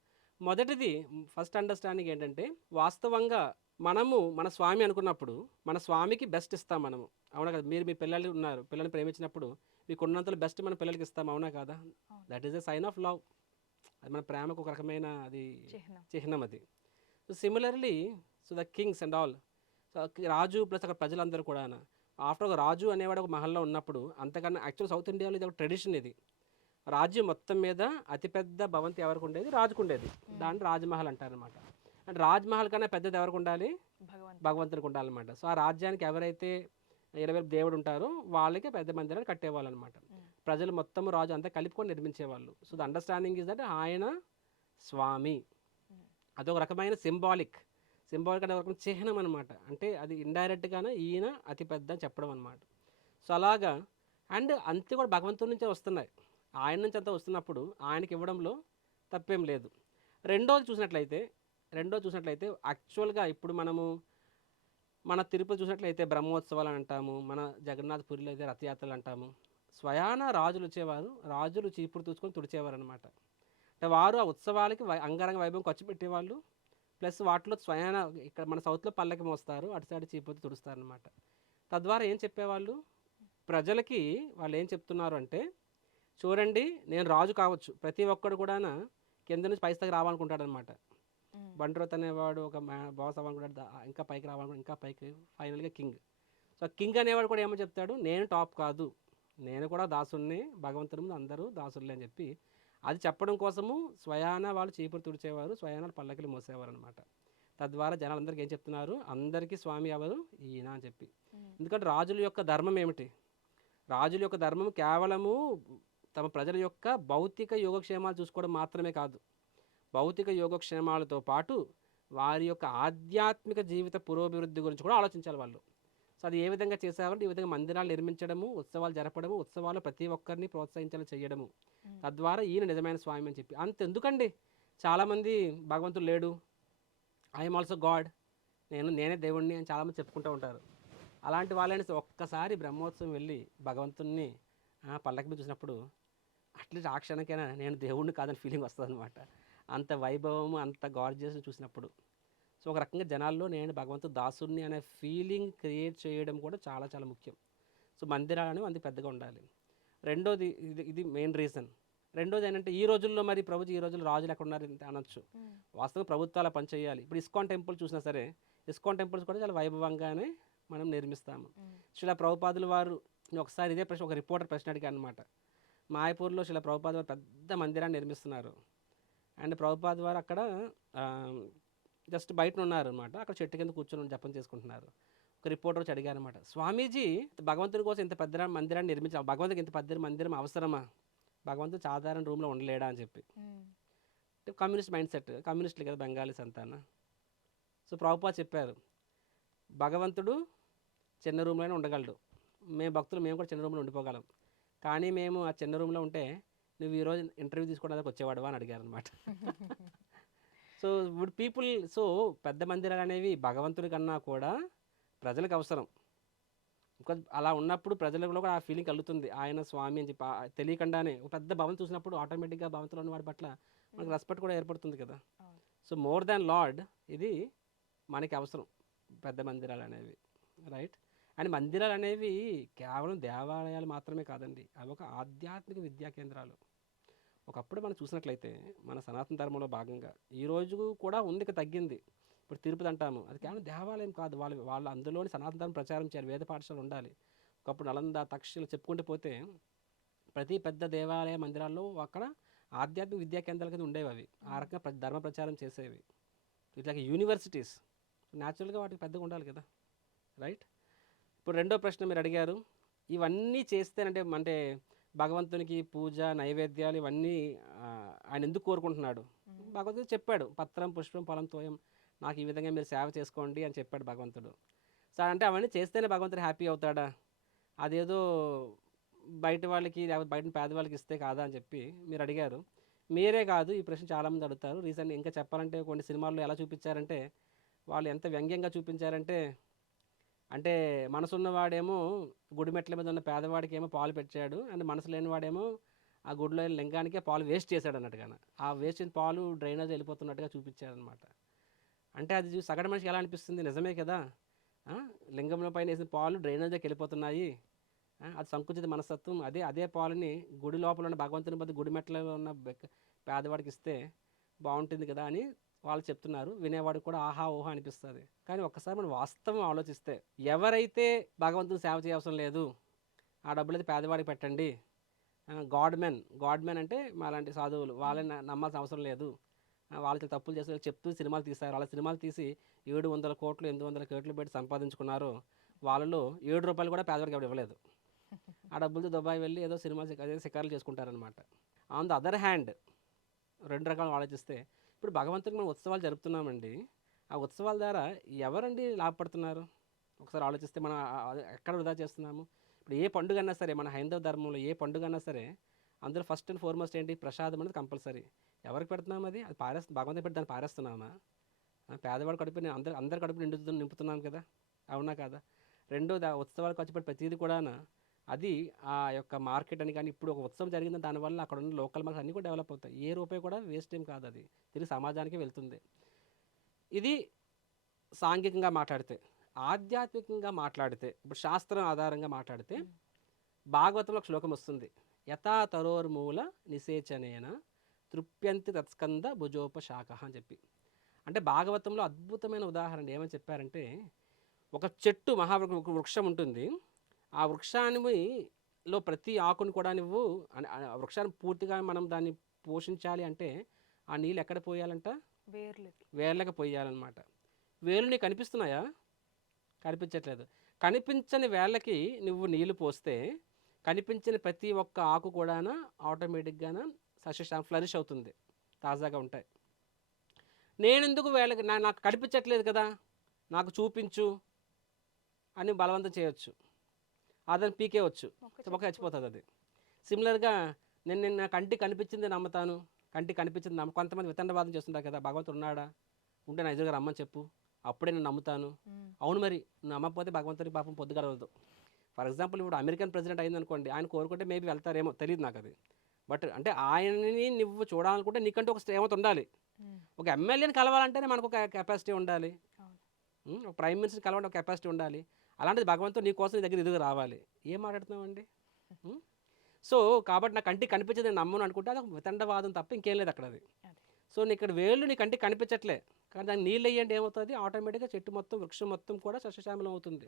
మొదటిది, ఫస్ట్ అండర్స్టాండింగ్ ఏంటంటే వాస్తవంగా మనము మన స్వామి అనుకున్నప్పుడు మన స్వామికి బెస్ట్ ఇస్తాం మనము. అవునా కదా? మీరు మీ పిల్లలు ఉన్నారు, పిల్లల్ని ప్రేమించినప్పుడు మీకు ఉన్నంతలో బెస్ట్ మన పిల్లలకి ఇస్తాం. అవునా కాదా? That is a sign of love. అది మన ప్రేమకు ఒక రకమైన అది చిహ్నం అది. So similarly the kings and all, రాజు ప్లస్ అక్కడ ప్రజలందరూ కూడా ఆఫ్టర్ ఒక రాజు అనేవాడు ఒక మహల్లో ఉన్నప్పుడు, అంతకన్నా యాక్చువల్ సౌత్ ఇండియాలో ఇది ఒక ట్రెడిషన్. ఇది రాజ్యం మొత్తం మీద అతిపెద్ద భవంతి ఎవరికి ఉండేది? రాజుకు ఉండేది. దాన్ని రాజమహల్ అంటారనమాట. అంటే రాజ్మహల్ కన్నా పెద్దది ఎవరికి ఉండాలి? భగవంతునికి ఉండాలన్నమాట. సో ఆ రాజ్యానికి ఎవరైతే 20 దేవుడు ఉంటారో వాళ్ళకే పెద్ద మందిరాన్ని కట్టేవాళ్ళు అనమాట. ప్రజలు మొత్తం రాజు అంతా కలుపుకొని నిర్మించేవాళ్ళు. So the understanding is that ఆయన స్వామి. అదొక రకమైన సింబాలిక్ అంటే ఒక రకమైన చిహ్నం అనమాట. అంటే అది ఇండైరెక్ట్గానే ఈయన అతిపెద్ద అని చెప్పడం అనమాట. సో అలాగా అండ్ అంతే కూడా భగవంతుడి నుంచే వస్తున్నాయి. ఆయన నుంచి అంతా వస్తున్నప్పుడు ఆయనకి ఇవ్వడంలో తప్పేం లేదు. రెండోది చూసినట్లయితే యాక్చువల్గా ఇప్పుడు మన తిరుపతి చూసినట్లయితే బ్రహ్మోత్సవాలు అంటాము, మన జగన్నాథపురిలో అయితే రథయాత్రలు అంటాము. స్వయాన రాజులు వచ్చేవారు, రాజులు చీపురు తూచుకొని తుడిచేవారు అనమాట. అంటే వారు ఆ ఉత్సవాలకి అంగరంగ వైభవం ఖర్చు పెట్టేవాళ్ళు. ప్లస్ వాటిలో స్వయాన ఇక్కడ మన సౌత్లో పల్లకి మోస్తారు, అటు సైడ్ చీపురు తుడుస్తారు అనమాట. తద్వారా ఏం చెప్పేవాళ్ళు ప్రజలకి? వాళ్ళు ఏం చెప్తున్నారు అంటే, చూడండి నేను రాజు కావచ్చు, ప్రతి ఒక్కడు కూడా కింద నుంచి పైకి దాకా రావాలనుకుంటాడనమాట. బంట్రోత్ అనేవాడు ఒక బాస్ అవ్వాలనుకుంటాడు, ఇంకా పైకి రావాలనుకుంటాడు, ఇంకా పైకి, ఫైనల్గా కింగ్. సో కింగ్ అనేవాడు కూడా ఏమో చెప్తాడు, నేను టాప్ కాదు, నేను కూడా దాసుల్ని, భగవంతుని ముందు అందరూ దాసులే అని చెప్పి అది చెప్పడం కోసము స్వయాన వాళ్ళు చీపురు తుడిచేవారు, స్వయాన పల్లకిలు మోసేవారు అనమాట. తద్వారా జనాలందరికీ ఏం చెప్తున్నారు, అందరికీ స్వామి ఎవరు, ఈయన అని చెప్పి. ఉమ్, ఎందుకంటే రాజుల యొక్క ధర్మం ఏమిటి? రాజుల యొక్క ధర్మం కేవలము తమ ప్రజల యొక్క భౌతిక యోగక్షేమాలు చూసుకోవడం మాత్రమే కాదు. భౌతిక యోగక్షేమాలతో పాటు వారి యొక్క ఆధ్యాత్మిక జీవిత పురోభివృద్ధి గురించి కూడా ఆలోచించాలి వాళ్ళు. సో అది ఏ విధంగా చేసేవారంటే ఈ విధంగా మందిరాలు నిర్మించడము, ఉత్సవాలు జరపడము, ఉత్సవాలు ప్రతి ఒక్కరిని ప్రోత్సహించేలా చేయడము. ఉమ్, తద్వారా ఈయన నిజమైన స్వామి అని చెప్పి. అంతెందుకండి, చాలామంది భగవంతుడు లేడు, ఐఎమ్ ఆల్సో గాడ్, నేనే దేవుణ్ణి అని చాలామంది చెప్పుకుంటూ ఉంటారు. అలాంటి వాళ్ళని ఒక్కసారి బ్రహ్మోత్సవం వెళ్ళి భగవంతుణ్ణి పల్లకి మీద చూసినప్పుడు అట్లీస్ట్ ఆ క్షణకైనా నేను దేవుణ్ణి కాదని ఫీలింగ్ వస్తుంది అనమాట. అంత వైభవము, అంత గార్జియస్ చూసినప్పుడు. సో ఒక రకంగా జనాల్లో నేను భగవంతుడు దాసుని అనే ఫీలింగ్ క్రియేట్ చేయడం కూడా చాలా చాలా ముఖ్యం. సో మందిరాలు అనేవి అందుకు పెద్దగా ఉండాలి. రెండోది ఇది మెయిన్ రీజన్. రెండోది ఏంటంటే ఈ రోజుల్లో మరి ప్రభుజీ ఈ రోజుల్లో రాజులు ఎక్కడ ఉన్నారు అనొచ్చు. ఉమ్, వాస్తవంగా ప్రభుత్వాలు పనిచేయాలి. ఇప్పుడు ఇస్కాన్ టెంపుల్ చూసినా సరే, ఇస్కాన్ టెంపుల్స్ కూడా చాలా వైభవంగానే మనం నిర్మిస్తాము. ఉమ్, శిలా ప్రభుపాదుల వారు ఒకసారి ఇదే ప్రశ్న ఒక రిపోర్టర్ ప్రశ్న అడిగారు అనమాట. మాయపూర్లో శిలా ప్రభుపాద వారు పెద్ద మందిరాన్ని నిర్మిస్తున్నారు. అండ్ ప్రభుపాద వారు అక్కడ జస్ట్ బయట ఉన్నారు అనమాట. అక్కడ చెట్టు కింద కూర్చొని జపం చేసుకుంటున్నారు. ఒక రిపోర్టర్ వచ్చి అడిగారు అనమాట, స్వామీజీ పెద్దరామ కోసం ఇంత పెద్ద మందిరాన్ని నిర్మించాలి, భగవంతుడికి ఇంత పెద్ద మందిరం అవసరమా, భగవంతుడు సాధారణ రూమ్లో ఉండలేడా అని చెప్పి. ఉమ్, కమ్యూనిస్ట్ మైండ్ సెట్, కమ్యూనిస్టులు కదా బెంగాలీస్ అంతాన. సో ప్రభుపాద చెప్పారు, భగవంతుడు చిన్న రూమ్లోనే ఉండగలడు, మేము భక్తులు మేము కూడా చిన్న రూమ్లో ఉండిపోగలం, కానీ మేము ఆ చిన్న రూమ్లో ఉంటే నువ్వు ఈరోజు ఇంటర్వ్యూ తీసుకోవడానికి వచ్చేవాడు అని అడిగారు అనమాట. సో ఇప్పుడు పీపుల్, సో పెద్ద మందిరాలు అనేవి భగవంతుడి కన్నా కూడా ప్రజలకు అవసరం. బికాజ్ అలా ఉన్నప్పుడు ప్రజలకు కూడా ఆ ఫీలింగ్ కలుగుతుంది, ఆయన స్వామి అని చెప్పి తెలియకుండానే. ఒక పెద్ద భవన్ చూసినప్పుడు ఆటోమేటిక్గా భవంతులు ఉన్న వాడి పట్ల మనకు రెస్పెక్ట్ కూడా ఏర్పడుతుంది కదా. అవును. సో మోర్ దాన్ లార్డ్ ఇది మనకి అవసరం పెద్ద మందిరాలు అనేవి, రైట్. అండ్ మందిరాలు అనేవి కేవలం దేవాలయాలు మాత్రమే కాదండి, అవి ఒక ఆధ్యాత్మిక విద్యా కేంద్రాలు. ఒకప్పుడు మనం చూసినట్లయితే మన సనాతన ధర్మంలో భాగంగా ఈ రోజు కూడా ఉంది, ఇక తగ్గింది. ఇప్పుడు తిరుపతి అంటాము, అది కేవలం దేవాలయం కాదు, వాళ్ళు అందులోని సనాతన ధర్మం ప్రచారం చేయాలి, వేద పాఠశాల ఉండాలి. ఒకప్పుడు నలంద, తక్షశిల చెప్పుకుంటూ పోతే ప్రతి పెద్ద దేవాలయ మందిరాల్లో అక్కడ ఆధ్యాత్మిక విద్యా కేంద్రాల కింద ఉండేవి అవి. ఆ రకంగా ధర్మ ప్రచారం చేసేవి. ఇట్లా యూనివర్సిటీస్ న్యాచురల్గా వాటికి పెద్దగా ఉండాలి కదా, రైట్. ఇప్పుడు రెండో ప్రశ్న మీరు అడిగారు, ఇవన్నీ చేస్తేనంటే అంటే భగవంతునికి పూజ నైవేద్యాలు ఇవన్నీ ఆయన ఎందుకు కోరుకుంటున్నాడు? భగవంతుడు చెప్పాడు, పత్రం పుష్పం ఫలం తోయం, నాకు ఈ విధంగా మీరు సేవ చేసుకోండి అని చెప్పాడు భగవంతుడు. సో అంటే అవన్నీ చేస్తేనే భగవంతుడు హ్యాపీ అవుతాడా? అదేదో బయట వాళ్ళకి లేకపోతే బయట పేదవాళ్ళకి ఇస్తే కాదా అని చెప్పి మీరు అడిగారు. మీరే కాదు, ఈ ప్రశ్న చాలామంది అడుగుతారు. రీసెంట్ ఇంకా చెప్పాలంటే కొన్ని సినిమాల్లో ఎలా చూపించారంటే వాళ్ళు ఎంత వ్యంగ్యంగా చూపించారంటే, అంటే మనసున్నవాడేమో గుడి మెట్ల మీద ఉన్న పేదవాడికి ఏమో పాలు పెట్టాడు, అండ్ మనసు లేనివాడేమో ఆ గుడిలో లింగానికే పాలు వేస్ట్ చేశాడు అన్నట్టుగా. ఆ వేస్ట్ చేసిన పాలు డ్రైనేజ్ వెళ్ళిపోతున్నట్టుగా చూపించారనమాట. అంటే అది చూసి సగటు మనిషికి ఎలా అనిపిస్తుంది, నిజమే కదా, లింగంలో పైన వేసిన పాలు డ్రైనేజ్కి వెళ్ళిపోతున్నాయి, అది సంకుచిత మనస్తత్వం. అదే పాలని గుడి లోపల ఉన్న భగవంతుని బదులు గుడి మెట్ల ఉన్న పేదవాడికి ఇస్తే బాగుంటుంది కదా అని వాళ్ళు చెప్తున్నారు. వినేవాడు కూడా ఆహా ఓహా అనిపిస్తుంది. కానీ ఒక్కసారి మనం వాస్తవం ఆలోచిస్తే, ఎవరైతే భగవంతుని సేవ చేయవసరం లేదు, ఆ డబ్బులు అయితే పేదవాడికి పెట్టండి, గాడ్ మెన్ అంటే మాలాంటి సాధువులు, వాళ్ళని నమ్మాల్సిన అవసరం లేదు, వాళ్ళకి తప్పులు చేస్తే చెప్తూ సినిమాలు తీస్తారు. వాళ్ళ సినిమాలు తీసి 700 కోట్లు 800 కోట్లు పెట్టి సంపాదించుకున్నారు. వాళ్ళలో 7 రూపాయలు కూడా పేదవాడికి ఎవరు ఇవ్వలేదు. ఆ డబ్బులతో దుబాయ్ వెళ్ళి ఏదో సినిమాలు అదే షికారులు చేసుకుంటారనమాట. ఆన్ ద అదర్ హ్యాండ్ రెండు రకాలు ఆలోచిస్తే, ఇప్పుడు భగవంతుడికి మనం ఉత్సవాలు జరుపుతున్నామండి, ఆ ఉత్సవాల ద్వారా ఎవరండి లాభపడుతున్నారు? ఒకసారి ఆలోచిస్తే మనం ఎక్కడ వృధా చేస్తున్నాము? ఇప్పుడు ఏ పండుగ అన్నా సరే, మన హైందవ ధర్మంలో ఏ పండుగ అన్నా సరే, అందులో ఫస్ట్ అండ్ ఫార్మోస్ట్ ఏంటి, ప్రసాదం అనేది కంపల్సరీ. ఎవరికి పెడుతున్నాము? అది భగవంతుని పెట్టి దాన్ని పారేస్తున్నామా? పేదవాడు కడుపు అందరి కడుపు నింపుతున్నాం కదా, అవునా కదా? రెండోది, ఆ ఉత్సవాలు ఖర్చు పెట్టి ప్రతిదీ కూడా అది ఆ యొక్క మార్కెట్ అని. కానీ ఇప్పుడు ఒక ఉత్సవం జరిగింది, దానివల్ల అక్కడ ఉన్న లోకల్ మార్కెట్ అన్నీ కూడా డెవలప్ అవుతాయి. ఏ రూపాయి కూడా వేస్ట్ ఏం కాదు, అది తిరిగి సమాజానికి వెళ్తుంది. ఇది సాంఘికంగా మాట్లాడితే. ఆధ్యాత్మికంగా మాట్లాడితే, ఇప్పుడు శాస్త్రం ఆధారంగా మాట్లాడితే, భాగవతంలో ఒక శ్లోకం వస్తుంది, యథా తరోర్మూల నిసేచనేన తృప్యంతి తత్స్కంద భుజోపశాఖ అని చెప్పి. అంటే భాగవతంలో అద్భుతమైన ఉదాహరణ ఏమని చెప్పారంటే, ఒక చెట్టు వృక్షం ఉంటుంది, ఆ వృక్షానిలో ప్రతి ఆకుని కూడా నువ్వు ఆ వృక్షాన్ని పూర్తిగా మనం దాన్ని పోషించాలి అంటే ఆ నీళ్ళు ఎక్కడ పోయాలంట, వేర్లకు పోయాలన్నమాట. వేళ్ళు నీకు కనిపిస్తున్నాయా? కనిపించట్లేదు. కనిపించని వేళ్ళకి నువ్వు నీళ్లు పోస్తే కనిపించిన ప్రతి ఒక్క ఆకు కూడా ఆటోమేటిక్గాన ఫ్లరిష్ అవుతుంది, తాజాగా ఉంటాయి. నేనెందుకు వేళ్ళకి నాకు కనిపించట్లేదు కదా, నాకు చూపించు అని బలవంతం చేయొచ్చు, అదని పీకేయచ్చు, మొక్క చచ్చిపోతుంది అది. సిమిలర్గా నేను నా కంటికి కనిపించింది నమ్ముతాను, కంటికి కనిపించింది కొంతమంది వితండవాదం చేస్తుంటారు కదా, భగవంతుడు ఉన్నాడా, ఉంటే నా ఎదురుగా రమ్మని చెప్పు, అప్పుడే నేను నమ్ముతాను. అవును, మరి నమ్మకపోతే భగవంతుడి పాపం పొద్దుగలవదు. ఫర్ ఎగ్జాంపుల్ ఇప్పుడు అమెరికన్ ప్రెసిడెంట్ అయిందనుకోండి, ఆయన కోరుకుంటే మేబీ వెళ్తారేమో, తెలియదు నాకు అది. బట్ అంటే ఆయనని నువ్వు చూడాలనుకుంటే నీకంటూ ఒక శ్రేమత ఉండాలి. ఒక ఎమ్మెల్యేని కలవాలంటేనే మనకు ఒక కెపాసిటీ ఉండాలి, ఒక ప్రైమ్ మినిస్టర్ కలవాలంటే ఒక కెపాసిటీ ఉండాలి. అలాంటిది భగవంతుడు నీ కోసం నీ దగ్గర ఎదుగు రావాలి. ఏం మాట్లాడుతున్నామండి? సో కాబట్టి నా కంటికి కనిపించేది నేను నమ్మను అనుకుంటే అది ఒక వితండవాదం తప్ప ఇంకేం లేదు అక్కడ అది. సో నీ ఇక్కడ వేళ్ళు నీ కంటికి కనిపించట్లే, కానీ దానికి నీళ్ళు వేయండి ఏమవుతుంది, ఆటోమేటిక్గా చెట్టు మొత్తం వృక్షం మొత్తం కూడా సస్యశ్యామలం అవుతుంది.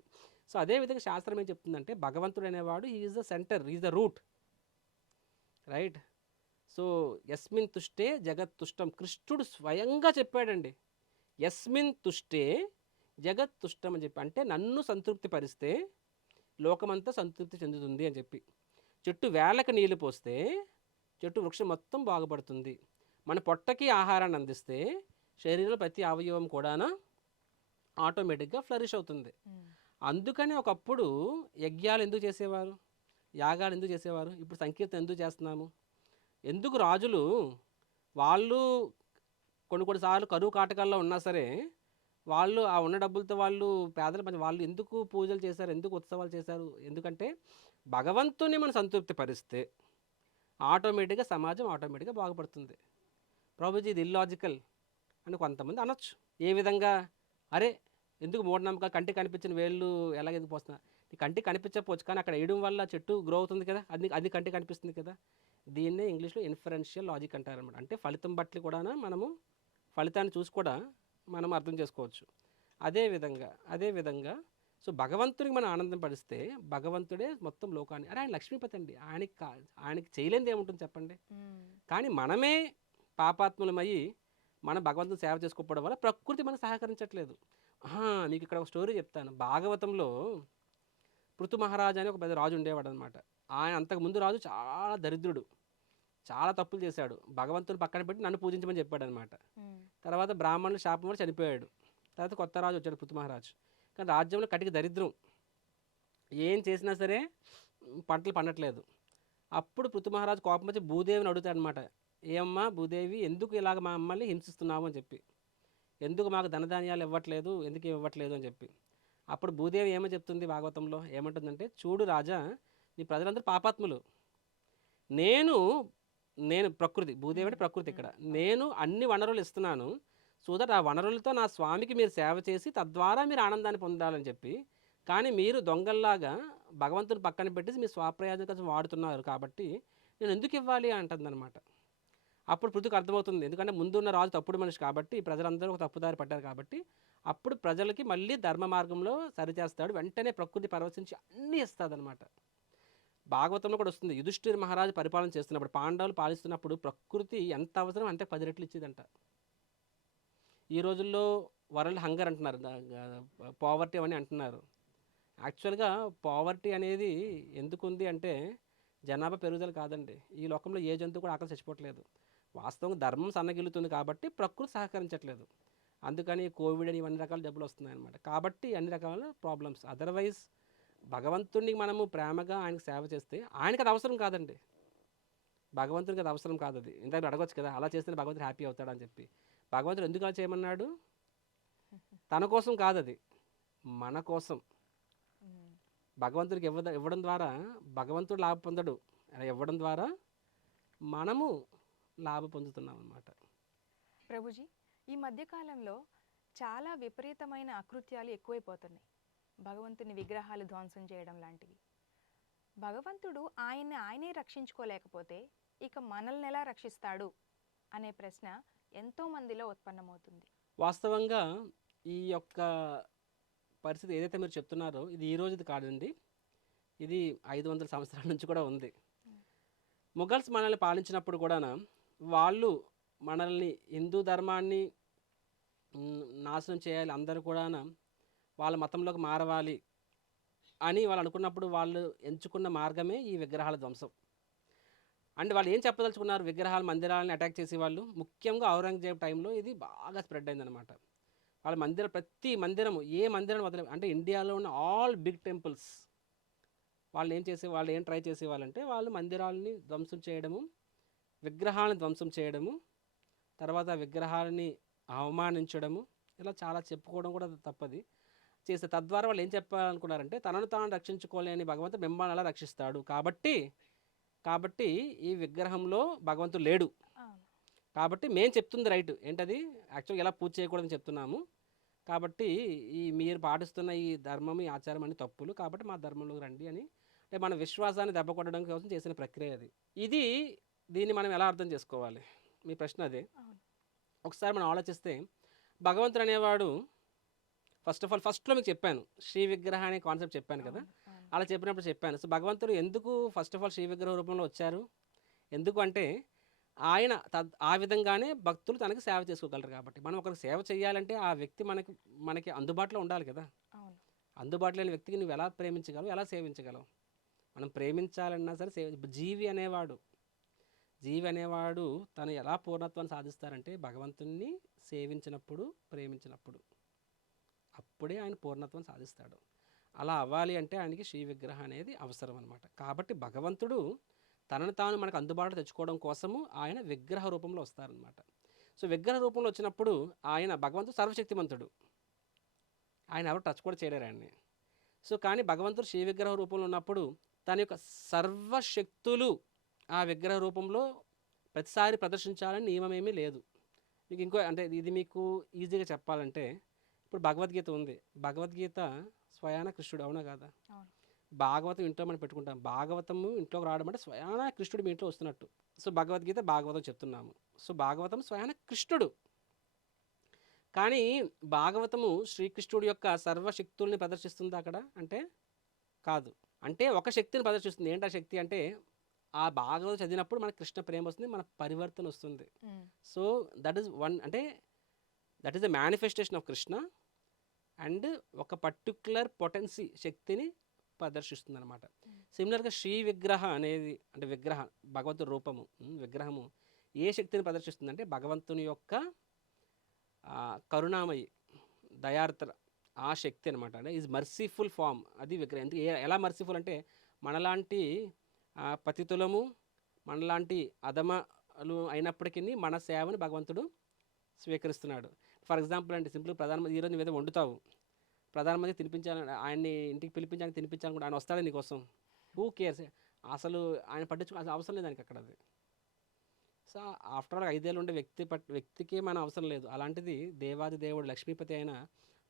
సో అదేవిధంగా శాస్త్రం ఏం చెప్తుందంటే భగవంతుడు అనేవాడు he is the centre, he is the root, right. So యస్మిన్ తుష్టే జగత్ తుష్టం, కృష్ణుడు స్వయంగా చెప్పాడండి, యస్మిన్ తుష్టే జగత్ తుష్టం అని చెప్పి. అంటే నన్ను సంతృప్తి పరిస్తే లోకమంతా సంతృప్తి చెందుతుంది అని చెప్పి. చెట్టు వేళ్ళకి నీళ్ళు పోస్తే చెట్టు వృక్షం మొత్తం బాగుపడుతుంది. మన పొట్టకి ఆహారాన్ని అందిస్తే శరీరంలో ప్రతి అవయవం కూడా ఆటోమేటిక్గా ఫ్లరిష్ అవుతుంది. అందుకని ఒకప్పుడు యజ్ఞాలు ఎందుకు చేసేవారు, యాగాలు ఎందుకు చేసేవారు, ఇప్పుడు సంకీర్తన ఎందుకు చేస్తున్నాము? ఎందుకు రాజులు వాళ్ళు కొన్నిసార్లు కరువు కాటకాల్లో ఉన్నా సరే వాళ్ళు ఆ ఉన్న డబ్బులతో వాళ్ళు పేదల పని వాళ్ళు ఎందుకు పూజలు చేశారు, ఎందుకు ఉత్సవాలు చేశారు? ఎందుకంటే భగవంతుని మనం సంతృప్తి పరిస్తే ఆటోమేటిక్గా సమాజం ఆటోమేటిక్గా బాగుపడుతుంది. ప్రభుజీ ఇది ఇల్లాజికల్ అని కొంతమంది అనొచ్చు. ఏ విధంగా? అరే ఎందుకు మూఢనమ్మకాలు, కంటికి కనిపించిన వేళ్ళు ఎలాగెందుకు పోస్తున్నా? నీ కంటికి కనిపించకపోవచ్చు, కానీ అక్కడ వేయడం వల్ల చెట్టు గ్రో అవుతుంది కదా, అది కంటికి కనిపిస్తుంది కదా. దీన్నే ఇంగ్లీష్లో ఇన్ఫరెన్షియల్ లాజిక్ అంటారనమాట. అంటే ఫలితం బట్టి కూడా మనము ఫలితాన్ని చూసి కూడా మనం అర్థం చేసుకోవచ్చు. అదేవిధంగా సో భగవంతుడికి మనం ఆనందం పడిస్తే భగవంతుడే మొత్తం లోకాన్ని, అరే ఆయన లక్ష్మీపతి అండి, ఆయనకి చేయలేనిది ఏముంటుంది చెప్పండి. కానీ మనమే పాపాత్ములమయ్యి మనం భగవంతుని సేవ చేసుకోవడం వల్ల ప్రకృతి మనకు సహకరించట్లేదు. మీకు ఇక్కడ ఒక స్టోరీ చెప్తాను. భాగవతంలో పృథు మహారాజు అని ఒక పెద్ద రాజు ఉండేవాడు అనమాట. ఆయన అంతకుముందు రాజు చాలా దరిద్రుడు, చాలా తప్పులు చేశాడు. భగవంతుని పక్కన పెట్టి నన్ను పూజించమని చెప్పాడు అనమాట. తర్వాత బ్రాహ్మణులు శాపం వల్ల చనిపోయాడు. తర్వాత కొత్త రాజు వచ్చాడు పృథు మహారాజు. కానీ రాజ్యంలో కటిక దరిద్రం, ఏం చేసినా సరే పంటలు పండట్లేదు. అప్పుడు పృథు మహారాజు కోపం వచ్చి భూదేవిని అడుగుతాడు అనమాట, ఏమ్మా భూదేవి ఎందుకు ఇలాగ మా మమ్మల్ని హింసిస్తున్నావు అని చెప్పి, ఎందుకు మాకు ధనధాన్యాలు ఇవ్వట్లేదు, ఎందుకు ఇవ్వట్లేదు అని చెప్పి. అప్పుడు భూదేవి ఏమో చెప్తుంది భాగవతంలో, ఏమంటుందంటే, చూడు రాజా, నీ ప్రజలందరూ పాపాత్ములు, నేను ప్రకృతి, భూదేవి అంటే ప్రకృతి, ఇక్కడ నేను అన్ని వనరులు ఇస్తున్నాను, సో దట్ ఆ వనరులతో నా స్వామికి మీరు సేవ చేసి తద్వారా మీరు ఆనందాన్ని పొందాలని చెప్పి, కానీ మీరు దొంగల్లాగా భగవంతుని పక్కన పెట్టేసి మీ స్వప్రయోజనం కోసం వాడుతున్నారు, కాబట్టి నేను ఎందుకు ఇవ్వాలి అంటుందన్నమాట. అప్పుడు పృథుకు అర్థమవుతుంది, ఎందుకంటే ముందున్న రాజు తప్పుడు మనిషి కాబట్టి, ప్రజలందరూ ఒక తప్పుదారి పడ్డారు కాబట్టి, అప్పుడు ప్రజలకి మళ్ళీ ధర్మ మార్గంలో సరిచేస్తాడు. వెంటనే ప్రకృతి పరవశించి అన్నీ ఇస్తాదనమాట. భాగవతంలో కూడా వస్తుంది, యుధిష్ఠిర మహారాజు పరిపాలన చేస్తున్నప్పుడు, పాండవులు పాలిస్తున్నప్పుడు ప్రకృతి ఎంత అవసరం అంతే 10 రెట్లు ఇచ్చేదంట. ఈ రోజుల్లో వరల్డ్ హంగర్ అంటున్నారు, పావర్టీ అని అంటున్నారు. యాక్చువల్గా పావర్టీ అనేది ఎందుకు ఉంది అంటే జనాభా పెరుగుదల కాదండి. ఈ లోకంలో ఏ జంతువు కూడా ఆకలి చచ్చిపోవట్లేదు. వాస్తవంగా ధర్మం సన్నగిల్లుతుంది కాబట్టి ప్రకృతి సహకరించట్లేదు. అందుకని కోవిడ్ అని ఇవన్నీ రకాల జబ్బులు వస్తున్నాయి అన్నమాట. కాబట్టి అన్ని రకాల ప్రాబ్లమ్స్. అదర్వైజ్ భగవంతుడిని మనము ప్రేమగా ఆయనకు సేవ చేస్తే ఆయనకి అది అవసరం కాదండి, భగవంతుడికి అది అవసరం కాదు. అది ఇంత అడగొచ్చు కదా, అలా చేస్తేనే భగవంతుడు హ్యాపీ అవుతాడని చెప్పి. భగవంతుడు ఎందుకు అలా చేయమన్నాడు? తన కోసం కాదు, అది మన కోసం. భగవంతుడికి ఇవ్వడం ద్వారా భగవంతుడు లాభ పొందడు, అలా ఇవ్వడం ద్వారా మనము లాభ పొందుతున్నాం అన్నమాట. ప్రభుజీ, ఈ మధ్యకాలంలో చాలా విపరీతమైన అకృత్యాలు ఎక్కువైపోతున్నాయి. భగవంతుని విగ్రహాలు ధ్వంసం చేయడం లాంటివి. భగవంతుడు ఆయనే రక్షించుకోలేకపోతే ఇక మనల్ని ఎలా రక్షిస్తాడు అనే ప్రశ్న ఎంతో మందిలో ఉత్పన్నమవుతుంది. వాస్తవంగా ఈ యొక్క పరిస్థితి ఏదైతే మీరు చెప్తున్నారో ఇది ఈ రోజుది కాదండి, ఇది 500 సంవత్సరాల నుంచి కూడా ఉంది. మొఘల్స్ మనల్ని పాలించినప్పుడు కూడా వాళ్ళు మనల్ని హిందూ ధర్మాన్ని నాశనం చేయాలి, అందరూ కూడా వాళ్ళ మతంలోకి మారవాలి అని వాళ్ళు అనుకున్నప్పుడు వాళ్ళు ఎంచుకున్న మార్గమే ఈ విగ్రహాల ధ్వంసం. అంటే వాళ్ళు ఏం చెప్పదలుచుకున్నారు? విగ్రహాలు, మందిరాలను అటాక్ చేసేవాళ్ళు ముఖ్యంగా ఔరంగజేబ్ టైంలో ఇది బాగా స్ప్రెడ్ అయిందనమాట. వాళ్ళ ప్రతి మందిరము, ఏ మందిరం వదిలే, అంటే ఇండియాలో ఉన్న ఆల్ బిగ్ టెంపుల్స్ వాళ్ళు ఏం ట్రై చేసేవాళ్ళంటే వాళ్ళు మందిరాలని ధ్వంసం చేయడము, విగ్రహాలను ధ్వంసం చేయడము, తర్వాత విగ్రహాలని అవమానించడము, ఇలా చాలా చెప్పుకోవడం కూడా తప్పది చేస్తే. తద్వారా వాళ్ళు ఏం చెప్పాలనుకున్నారంటే తనను తాను రక్షించుకోలేని భగవంతుడు మిమ్మల్ని అలా రక్షిస్తాడు, కాబట్టి ఈ విగ్రహంలో భగవంతుడు లేడు, అవును. కాబట్టి మేము చెప్తుంది రైట్ ఏంటది, యాక్చువల్గా ఎలా పూజ చేయకూడదని చెప్తున్నాము, కాబట్టి మీరు పాటిస్తున్న ఈ ధర్మం, ఈ ఆచారం అన్ని తప్పులు, కాబట్టి మా ధర్మంలోకి రండి అని, అంటే మన విశ్వాసాన్ని దెబ్బ కొట్టడం కోసం చేసిన ప్రక్రియ అది. దీన్ని మనం ఎలా అర్థం చేసుకోవాలి? మీ ప్రశ్న అదే. అవును. ఒకసారి మనం ఆలోచిస్తే భగవంతుడు అనేవాడు ఫస్ట్లో మీకు చెప్పాను, శ్రీ విగ్రహ అనే కాన్సెప్ట్ చెప్పాను కదా. అవును. అలా చెప్పినప్పుడు చెప్పాను. సో భగవంతుడు ఎందుకు ఫస్ట్ ఆఫ్ ఆల్ శ్రీ విగ్రహ రూపంలో వచ్చారు? ఎందుకు అంటే ఆయన ఆ విధంగానే భక్తులు తనకి సేవ చేసుకోగలరు కాబట్టి. మనం ఒకరికి సేవ చేయాలంటే ఆ వ్యక్తి మనకి అందుబాటులో ఉండాలి కదా. అవును. అందుబాటులో లేని వ్యక్తికి నువ్వు ఎలా ప్రేమించగలవు, ఎలా సేవించగలవు? మనం ప్రేమించాలన్నా సరే జీవి అనేవాడు తను ఎలా పూర్ణత్వాన్ని సాధిస్తారంటే భగవంతుణ్ణి సేవించినప్పుడు, ప్రేమించినప్పుడు, అప్పుడే ఆయన పూర్ణత్వం సాధిస్తాడు. అలా అవ్వాలి అంటే ఆయనకి శ్రీ విగ్రహం అనేది అవసరం అనమాట. కాబట్టి భగవంతుడు తనను తాను మనకు అందుబాటులో తెచ్చుకోవడం కోసము ఆయన విగ్రహ రూపంలో వస్తారనమాట. సో విగ్రహ రూపంలో వచ్చినప్పుడు భగవంతుడు సర్వశక్తిమంతుడు, ఆయన ఎవరు టచ్ కూడా చేయలేరు ఆయన్ని. సో కానీ భగవంతుడు శ్రీ విగ్రహ రూపంలో ఉన్నప్పుడు తన యొక్క సర్వశక్తులు ఆ విగ్రహ రూపంలో ప్రతిసారి ప్రదర్శించాలని నియమం ఏమీ లేదు. మీకు అంటే ఇది మీకు ఈజీగా చెప్పాలంటే, ఇప్పుడు భగవద్గీత ఉంది. భగవద్గీత స్వయాన కృష్ణుడు, అవునా కాదా? భాగవతం ఇంట్లో మనం పెట్టుకుంటాం. భాగవతము ఇంట్లోకి రావడం అంటే స్వయాన కృష్ణుడు మీ ఇంట్లో వస్తున్నట్టు. సో భగవద్గీత, భాగవతం చెప్తున్నాము. సో భాగవతం స్వయాన కృష్ణుడు, కానీ భాగవతము శ్రీకృష్ణుడి యొక్క సర్వశక్తుల్ని ప్రదర్శిస్తుంది అక్కడ అంటే కాదు. అంటే ఒక శక్తిని ప్రదర్శిస్తుంది. ఏంటి ఆ శక్తి అంటే, ఆ భాగవతం చదివినప్పుడు మనకు కృష్ణ ప్రేమ వస్తుంది, మన పరివర్తన వస్తుంది. So that is the manifestation of Krishna, and ఒక పర్టిక్యులర్ పొటెన్సీ శక్తిని ప్రదర్శిస్తుంది అనమాట. సిమిలర్గా శ్రీ విగ్రహ అనేది అంటే భగవంతుడి రూపము, విగ్రహము ఏ శక్తిని ప్రదర్శిస్తుంది అంటే భగవంతుని యొక్క కరుణామయి, దయార్ద్ర, ఆ శక్తి అనమాట. అంటే ఈజ్ మర్సిఫుల్ ఫామ్, అది విగ్రహం. ఎందుకు ఎలా మర్సిఫుల్ అంటే మనలాంటి పతితులము, మనలాంటి అధమలు అయినప్పటికీ మన సేవని భగవంతుడు స్వీకరిస్తున్నాడు. ఫర్ ఎగ్జాంపుల్ అంటే సింపుల్, ప్రధానమంత్రి ఈరోజు నువ్వు ఏదో వండుతావు, ప్రధానమంత్రి తినిపించాలని, ఆయన్ని ఇంటికి పిలిపించాలని, తినిపించాలని కూడా ఆయన వస్తాడు నీకోసం. Who cares? అసలు ఆయన పట్టించుకో అవసరం లేదు ఆయనకి అక్కడ. అది సో ఆఫ్టర్ ఆల్ 5 ఏళ్ళు ఉండే వ్యక్తికి మన అవసరం లేదు. అలాంటిది దేవాది దేవుడు లక్ష్మీపతి అయిన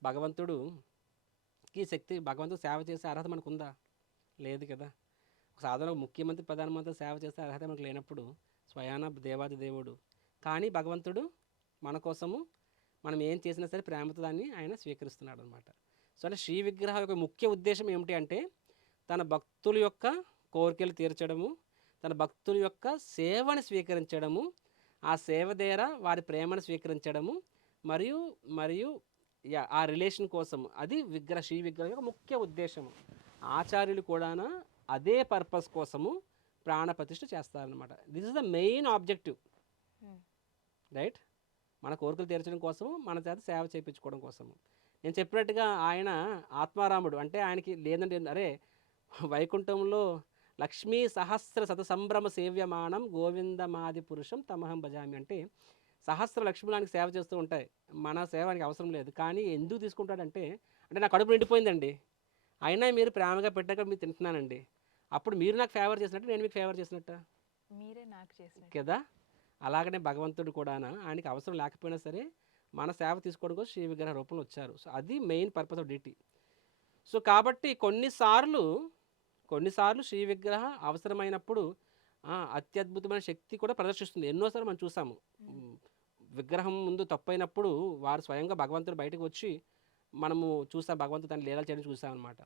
భగవంతుడికి భగవంతుడు సేవ చేసే అర్హత మనకు ఉందా? లేదు కదా. సాధారణ ముఖ్యమంత్రి, ప్రధానమంత్రి సేవ చేసే అర్హత మనకు లేనప్పుడు స్వయాన దేవాది దేవుడు, కానీ భగవంతుడు మన కోసము మనం ఏం చేసినా సరే ప్రేమతో దాన్ని ఆయన స్వీకరిస్తున్నాడు అనమాట. సో అంటే శ్రీ విగ్రహం యొక్క ముఖ్య ఉద్దేశం ఏమిటి అంటే తన భక్తుల యొక్క కోరికలు తీర్చడము, తన భక్తుల యొక్క సేవను స్వీకరించడము, ఆ సేవ ద్వారా వారి ప్రేమను స్వీకరించడము, మరియు ఆ రిలేషన్ కోసం, అది శ్రీ విగ్రహం యొక్క ముఖ్య ఉద్దేశము. ఆచార్యులు కూడా అదే పర్పస్ కోసము ప్రాణప్రతిష్ఠ చేస్తారనమాట. This is the main objective, right? మన కోరికలు తీర్చడం కోసము, మన చేత సేవ చేయించుకోవడం కోసము. నేను చెప్పినట్టుగా ఆయన ఆత్మారాముడు, అంటే ఆయనకి లేదంటే అరే వైకుంఠంలో లక్ష్మీ సహస్ర శత సంభ్రమ సేవ్యమానం గోవిందమాది పురుషం తమహం భజామి అంటే సహస్ర లక్ష్మీలానికి సేవ చేస్తూ ఉంటాయి, మన సేవానికి అవసరం లేదు. కానీ ఎందుకు తీసుకుంటాడంటే నా కడుపు నిండిపోయిందండి, అయినా మీరు ప్రేమగా పెట్టాక మీరు తింటున్నానండి, అప్పుడు మీరు నాకు ఫేవర్ చేసినట్టు, నేను మీకు ఫేవర్ చేసినట్ట, మీరే నాకు చేసినట్టు కదా. అలాగనే భగవంతుడు కూడా ఆయనకి అవసరం లేకపోయినా సరే మన సేవ తీసుకోవడం కోసం శ్రీ విగ్రహ రూపంలో వచ్చారు. సో అది main purpose of duty. So కాబట్టి కొన్నిసార్లు శ్రీ విగ్రహ అవసరమైనప్పుడు అత్యద్భుతమైన శక్తి కూడా ప్రదర్శిస్తుంది. ఎన్నోసార్లు మనం చూసాము, విగ్రహం ముందు తప్పైనప్పుడు వారు స్వయంగా భగవంతుడు బయటకు వచ్చి మనము చూసాం, భగవంతుడు తన లీలలు చేయడం చూసామన్నమాట.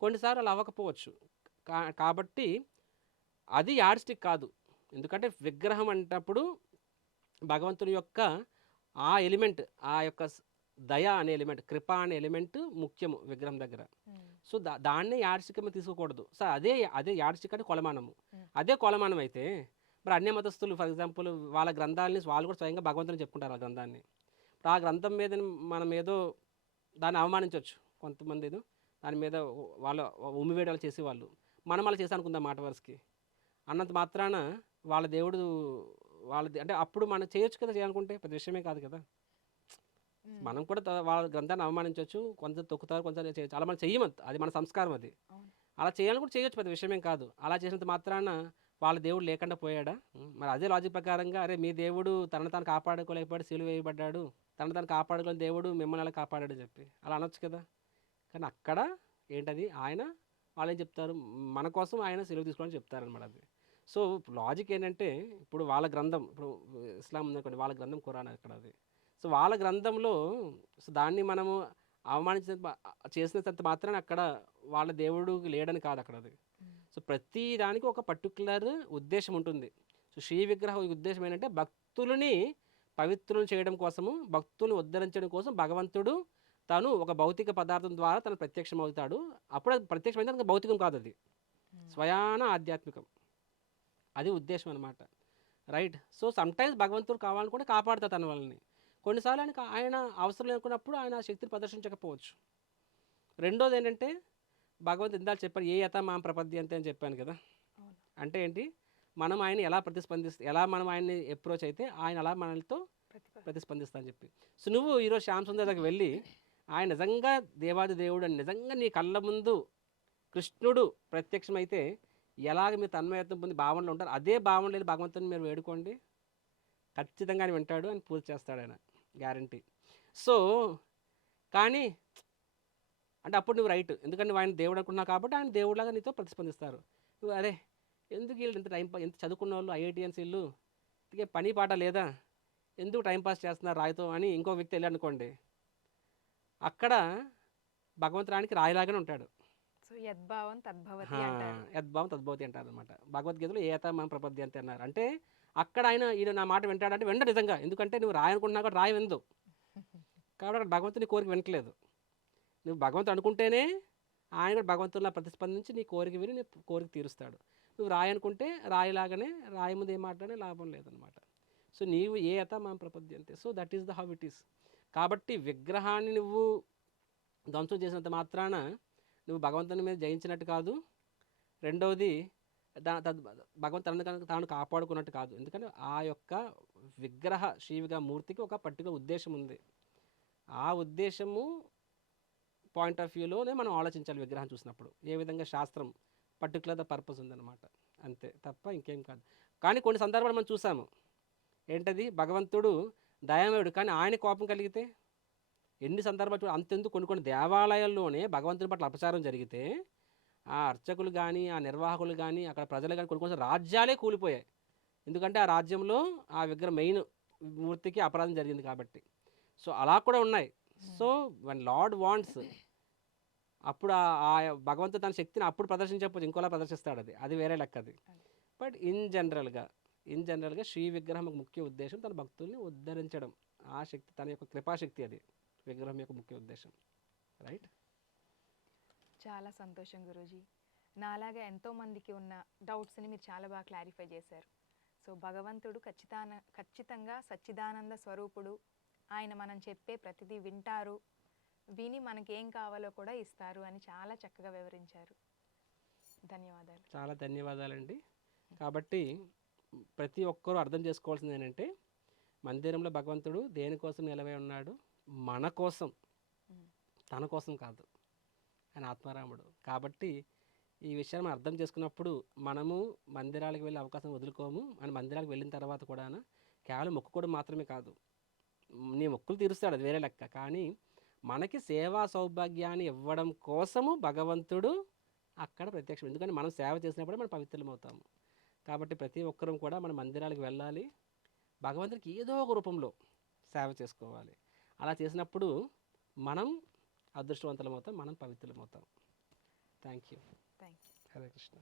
కొన్నిసార్లు అలా అవ్వకపోవచ్చు. కాబట్టి అది యాడ్స్టిక్ కాదు. ఎందుకంటే విగ్రహం అంటప్పుడు భగవంతుని యొక్క ఆ ఎలిమెంట్, ఆ యొక్క దయ అనే ఎలిమెంట్, కృప అనే ఎలిమెంట్ ముఖ్యము విగ్రహం దగ్గర. సో దాన్నే యాదృచ్ఛికంగా తీసుకోకూడదు. సో అదే అదే యాదృచ్ఛిక అంటే కొలమానము. అదే కొలమానం అయితే మరి అన్య మతస్థులు ఫర్ ఎగ్జాంపుల్ వాళ్ళ గ్రంథాలని వాళ్ళు కూడా స్వయంగా భగవంతుని చెప్పుకుంటారు ఆ గ్రంథాన్ని. ఇప్పుడు ఆ గ్రంథం మీద మనం ఏదో దాన్ని అవమానించవచ్చు కొంతమంది, ఏదో దాని మీద వాళ్ళ ఉమ్మివేయడాలు చేసేవాళ్ళు. మనం అలా చేసి అనుకుందాం మాట వరుసకి అన్నంత మాత్రాన వాళ్ళ దేవుడు వాళ్ళది అంటే అప్పుడు మనం చేయొచ్చు కదా, చేయాలనుకుంటే పెద్ద విషయమే కాదు కదా. మనం కూడా వాళ్ళ గ్రంథాన్ని అవమానించవచ్చు, కొంత తొక్కుతారు, కొంత చేయొచ్చు. అలా మనం చెయ్యము, అది మన సంస్కారం అది. అలా చేయాలని కూడా చేయొచ్చు, పెద్ద విషయమేం కాదు. అలా చేసినంత మాత్రాన వాళ్ళ దేవుడు లేకుండా పోయాడా? మరి అదే లాజిక్ ప్రకారంగా అరే మీ దేవుడు తనను తాను కాపాడుకోలేకపోయాడు, సిలువ వేయబడ్డాడు, తనను తాను కాపాడుకోలేని దేవుడు మిమ్మల్ని అలా కాపాడాడు చెప్పి అలా అనొచ్చు కదా. కానీ అక్కడ ఏంటది ఆయన వాళ్ళు ఏం చెప్తారు, మన కోసం ఆయన సిలువ తీసుకోవాలని చెప్తారనమాట. అది సో లాజిక్ ఏంటంటే ఇప్పుడు వాళ్ళ గ్రంథం, ఇప్పుడు ఇస్లాం ఉందనుకోండి, వాళ్ళ గ్రంథం ఖురాన్ అక్కడ అది. సో వాళ్ళ గ్రంథంలో సో దాన్ని మనము అవమానించిన చేసినంత మాత్రాన అక్కడ వాళ్ళ దేవుడు లేడని కాదు అక్కడ అది. సో ప్రతి దానికి ఒక పర్టికులర్ ఉద్దేశం ఉంటుంది. సో శ్రీ విగ్రహ ఉద్దేశం ఏంటంటే భక్తులని పవిత్రులు చేయడం కోసము, భక్తులను ఉద్ధరించడం కోసం భగవంతుడు తాను ఒక భౌతిక పదార్థం ద్వారా తను ప్రత్యక్షం అవుతాడు. అప్పుడు అది ప్రత్యక్షమైతే తనకు భౌతికం కాదు, అది స్వయాన ఆధ్యాత్మికం. అది ఉద్దేశం అనమాట, రైట్. సో సమ్టైమ్స్ భగవంతుడు కావాలని కూడా కాపాడుతాడు తన వాళ్ళని. కొన్నిసార్లు ఆయన అవసరం లేకున్నప్పుడు ఆయన ఆ శక్తిని ప్రదర్శించకపోవచ్చు. రెండోది ఏంటంటే భగవంతుడు ఇందాక చెప్పాను, ఏ యథా మాం ప్రపద్య అంతే అని చెప్పాను కదా. అంటే ఏంటి, మనం ఆయన ఎలా ఎలా మనం ఆయన్ని అప్రోచ్ అయితే ఆయన అలా మనతో ప్రతిస్పందిస్తా అని చెప్పి. సో నువ్వు ఈరోజు శ్యామ్ సుందర్ దగ్గరికి వెళ్ళి ఆయన నిజంగా దేవాది దేవుడు అని నిజంగా నీ కళ్ళ ముందు కృష్ణుడు ప్రత్యక్షమైతే ఎలాగ మీరు తన్మయత్వం పొంది భావనలో ఉంటారు, అదే భావన లేని భగవంతుని మీరు వేడుకోండి, ఖచ్చితంగా ఆయన వింటాడు, అని పూజ చేస్తాడు ఆయన, గ్యారంటీ. సో కానీ అంటే అప్పుడు నువ్వు రైట్, ఎందుకంటే నువ్వు ఆయన దేవుడు అనుకున్నావు కాబట్టి ఆయన దేవుడిలాగా నీతో ప్రతిస్పందిస్తారు. నువ్వు అరే ఎందుకు వీళ్ళు ఇంత ఎంత చదువుకున్న వాళ్ళు ఐఐటిఎన్స్ వీళ్ళు ఇందుకే పని పాట లేదా, ఎందుకు టైంపాస్ చేస్తున్నారు రాయితో అని ఇంకో వ్యక్తి వెళ్ళి అనుకోండి, అక్కడ భగవంతురానికి రాయిలాగానే ఉంటాడు. సో యద్భావం తద్భవతి అంటారు. యద్భావం తద్భవతి అంటారు అనమాట. భగవద్గీతలో ఏత మన ప్రపద్య అంతే అన్నారు. అంటే అక్కడ ఈయన నా మాట వింటాడంటే వెంట నిజంగా, ఎందుకంటే నువ్వు రాయి అనుకుంటున్నా కూడా రాయి విందు కాబట్టి అక్కడ భగవంతుని కోరిక వినట్లేదు. నువ్వు భగవంతుడు అనుకుంటేనే ఆయన కూడా భగవంతుడిలా ప్రతిస్పందించి నీ కోరిక విని నీ కోరిక తీరుస్తాడు. నువ్వు రాయి అనుకుంటే రాయిలాగానే, రాయి ముందు ఏం మాట్లాడే లాభం లేదనమాట. సో నీవు ఏ యథ మా ప్రపద్య అంతే. So that is the how it is. కాబట్టి విగ్రహాన్ని నువ్వు ధ్వంసం చేసినంత మాత్రాన నువ్వు భగవంతుని మీద జయించినట్టు కాదు. రెండవది భగవంతుని తాను కాపాడుకున్నట్టు కాదు. ఎందుకంటే ఆ యొక్క విగ్రహ శ్రీవిగా మూర్తికి ఒక పర్టికులర్ ఉద్దేశం ఉంది. ఆ ఉద్దేశము పాయింట్ ఆఫ్ వ్యూలోనే మనం ఆలోచించాలి విగ్రహం చూసినప్పుడు, ఏ విధంగా శాస్త్రం పర్టికులర్ ద పర్పస్ ఉందన్నమాట, అంతే తప్ప ఇంకేం కాదు. కానీ కొన్ని సందర్భాలు మనం చూసాము, ఏంటది భగవంతుడు దయామయుడు కానీ ఆయన కోపం కలిగితే ఎన్ని సందర్భాలు అంతెందుకు, కొన్ని దేవాలయాల్లోనే భగవంతుని పట్ల అపచారం జరిగితే ఆ అర్చకులు కానీ ఆ నిర్వాహకులు కానీ అక్కడ ప్రజలు కానీ కొన్ని రాజ్యాలే కూలిపోయాయి. ఎందుకంటే ఆ రాజ్యంలో ఆ విగ్రహం మెయిన్ మూర్తికి అపరాధం జరిగింది కాబట్టి. సో అలా కూడా ఉన్నాయి. సో వన్ లార్డ్ వాంట్స్ అప్పుడు ఆ భగవంతుడు తన శక్తిని అప్పుడు ప్రదర్శించకపోతే ఇంకోలా ప్రదర్శిస్తాడు, అది వేరే లెక్క అది. బట్ ఇన్ జనరల్గా శ్రీ విగ్రహం ముఖ్య ఉద్దేశం తన భక్తుల్ని ఉద్ధరించడం, ఆ శక్తి తన యొక్క కృపాశక్తి, అది విగ్రహం యొక్క ముఖ్య ఉద్దేశం, రైట్. చాలా సంతోషం గురూజీ. నాలాగా ఎంతోమందికి ఉన్న డౌట్స్ని మీరు చాలా బాగా క్లారిఫై చేశారు. సో భగవంతుడు ఖచ్చితంగా సచ్చిదానంద స్వరూపుడు, ఆయన మనం చెప్పే ప్రతిదీ వింటారు, విని మనకి ఏం కావాలో కూడా ఇస్తారు అని చాలా చక్కగా వివరించారు. ధన్యవాదాలు. చాలా ధన్యవాదాలండి. కాబట్టి ప్రతి ఒక్కరూ అర్థం చేసుకోవాల్సింది ఏంటంటే మందిరంలో భగవంతుడు దేనికోసం నిలవై ఉన్నాడు, మన కోసం, తన కోసం కాదు, ఆయన ఆత్మారాముడు. కాబట్టి ఈ విషయాన్ని మనం అర్థం చేసుకున్నప్పుడు మనము మందిరాలకు వెళ్ళే అవకాశం వదులుకోము. మన మందిరాలకు వెళ్ళిన తర్వాత కూడా కేవలం మొక్కుకోవడం మాత్రమే కాదు, నీ మొక్కులు తీరుస్తాడు, అది వేరే లెక్క. కానీ మనకి సేవా సౌభాగ్యాన్ని ఇవ్వడం కోసము భగవంతుడు అక్కడ ప్రత్యక్షం. ఎందుకంటే మనం సేవ చేసినప్పుడే మనం పవిత్రం అవుతాము. కాబట్టి ప్రతి ఒక్కరూ కూడా మన మందిరాలకు వెళ్ళాలి, భగవంతుడికి ఏదో ఒక రూపంలో సేవ చేసుకోవాలి. అలా చేసినప్పుడు మనం అదృష్టవంతులం అవుతాం, మనం పవిత్రులం అవుతాం. Thank you. Thank you. Hare Krishna.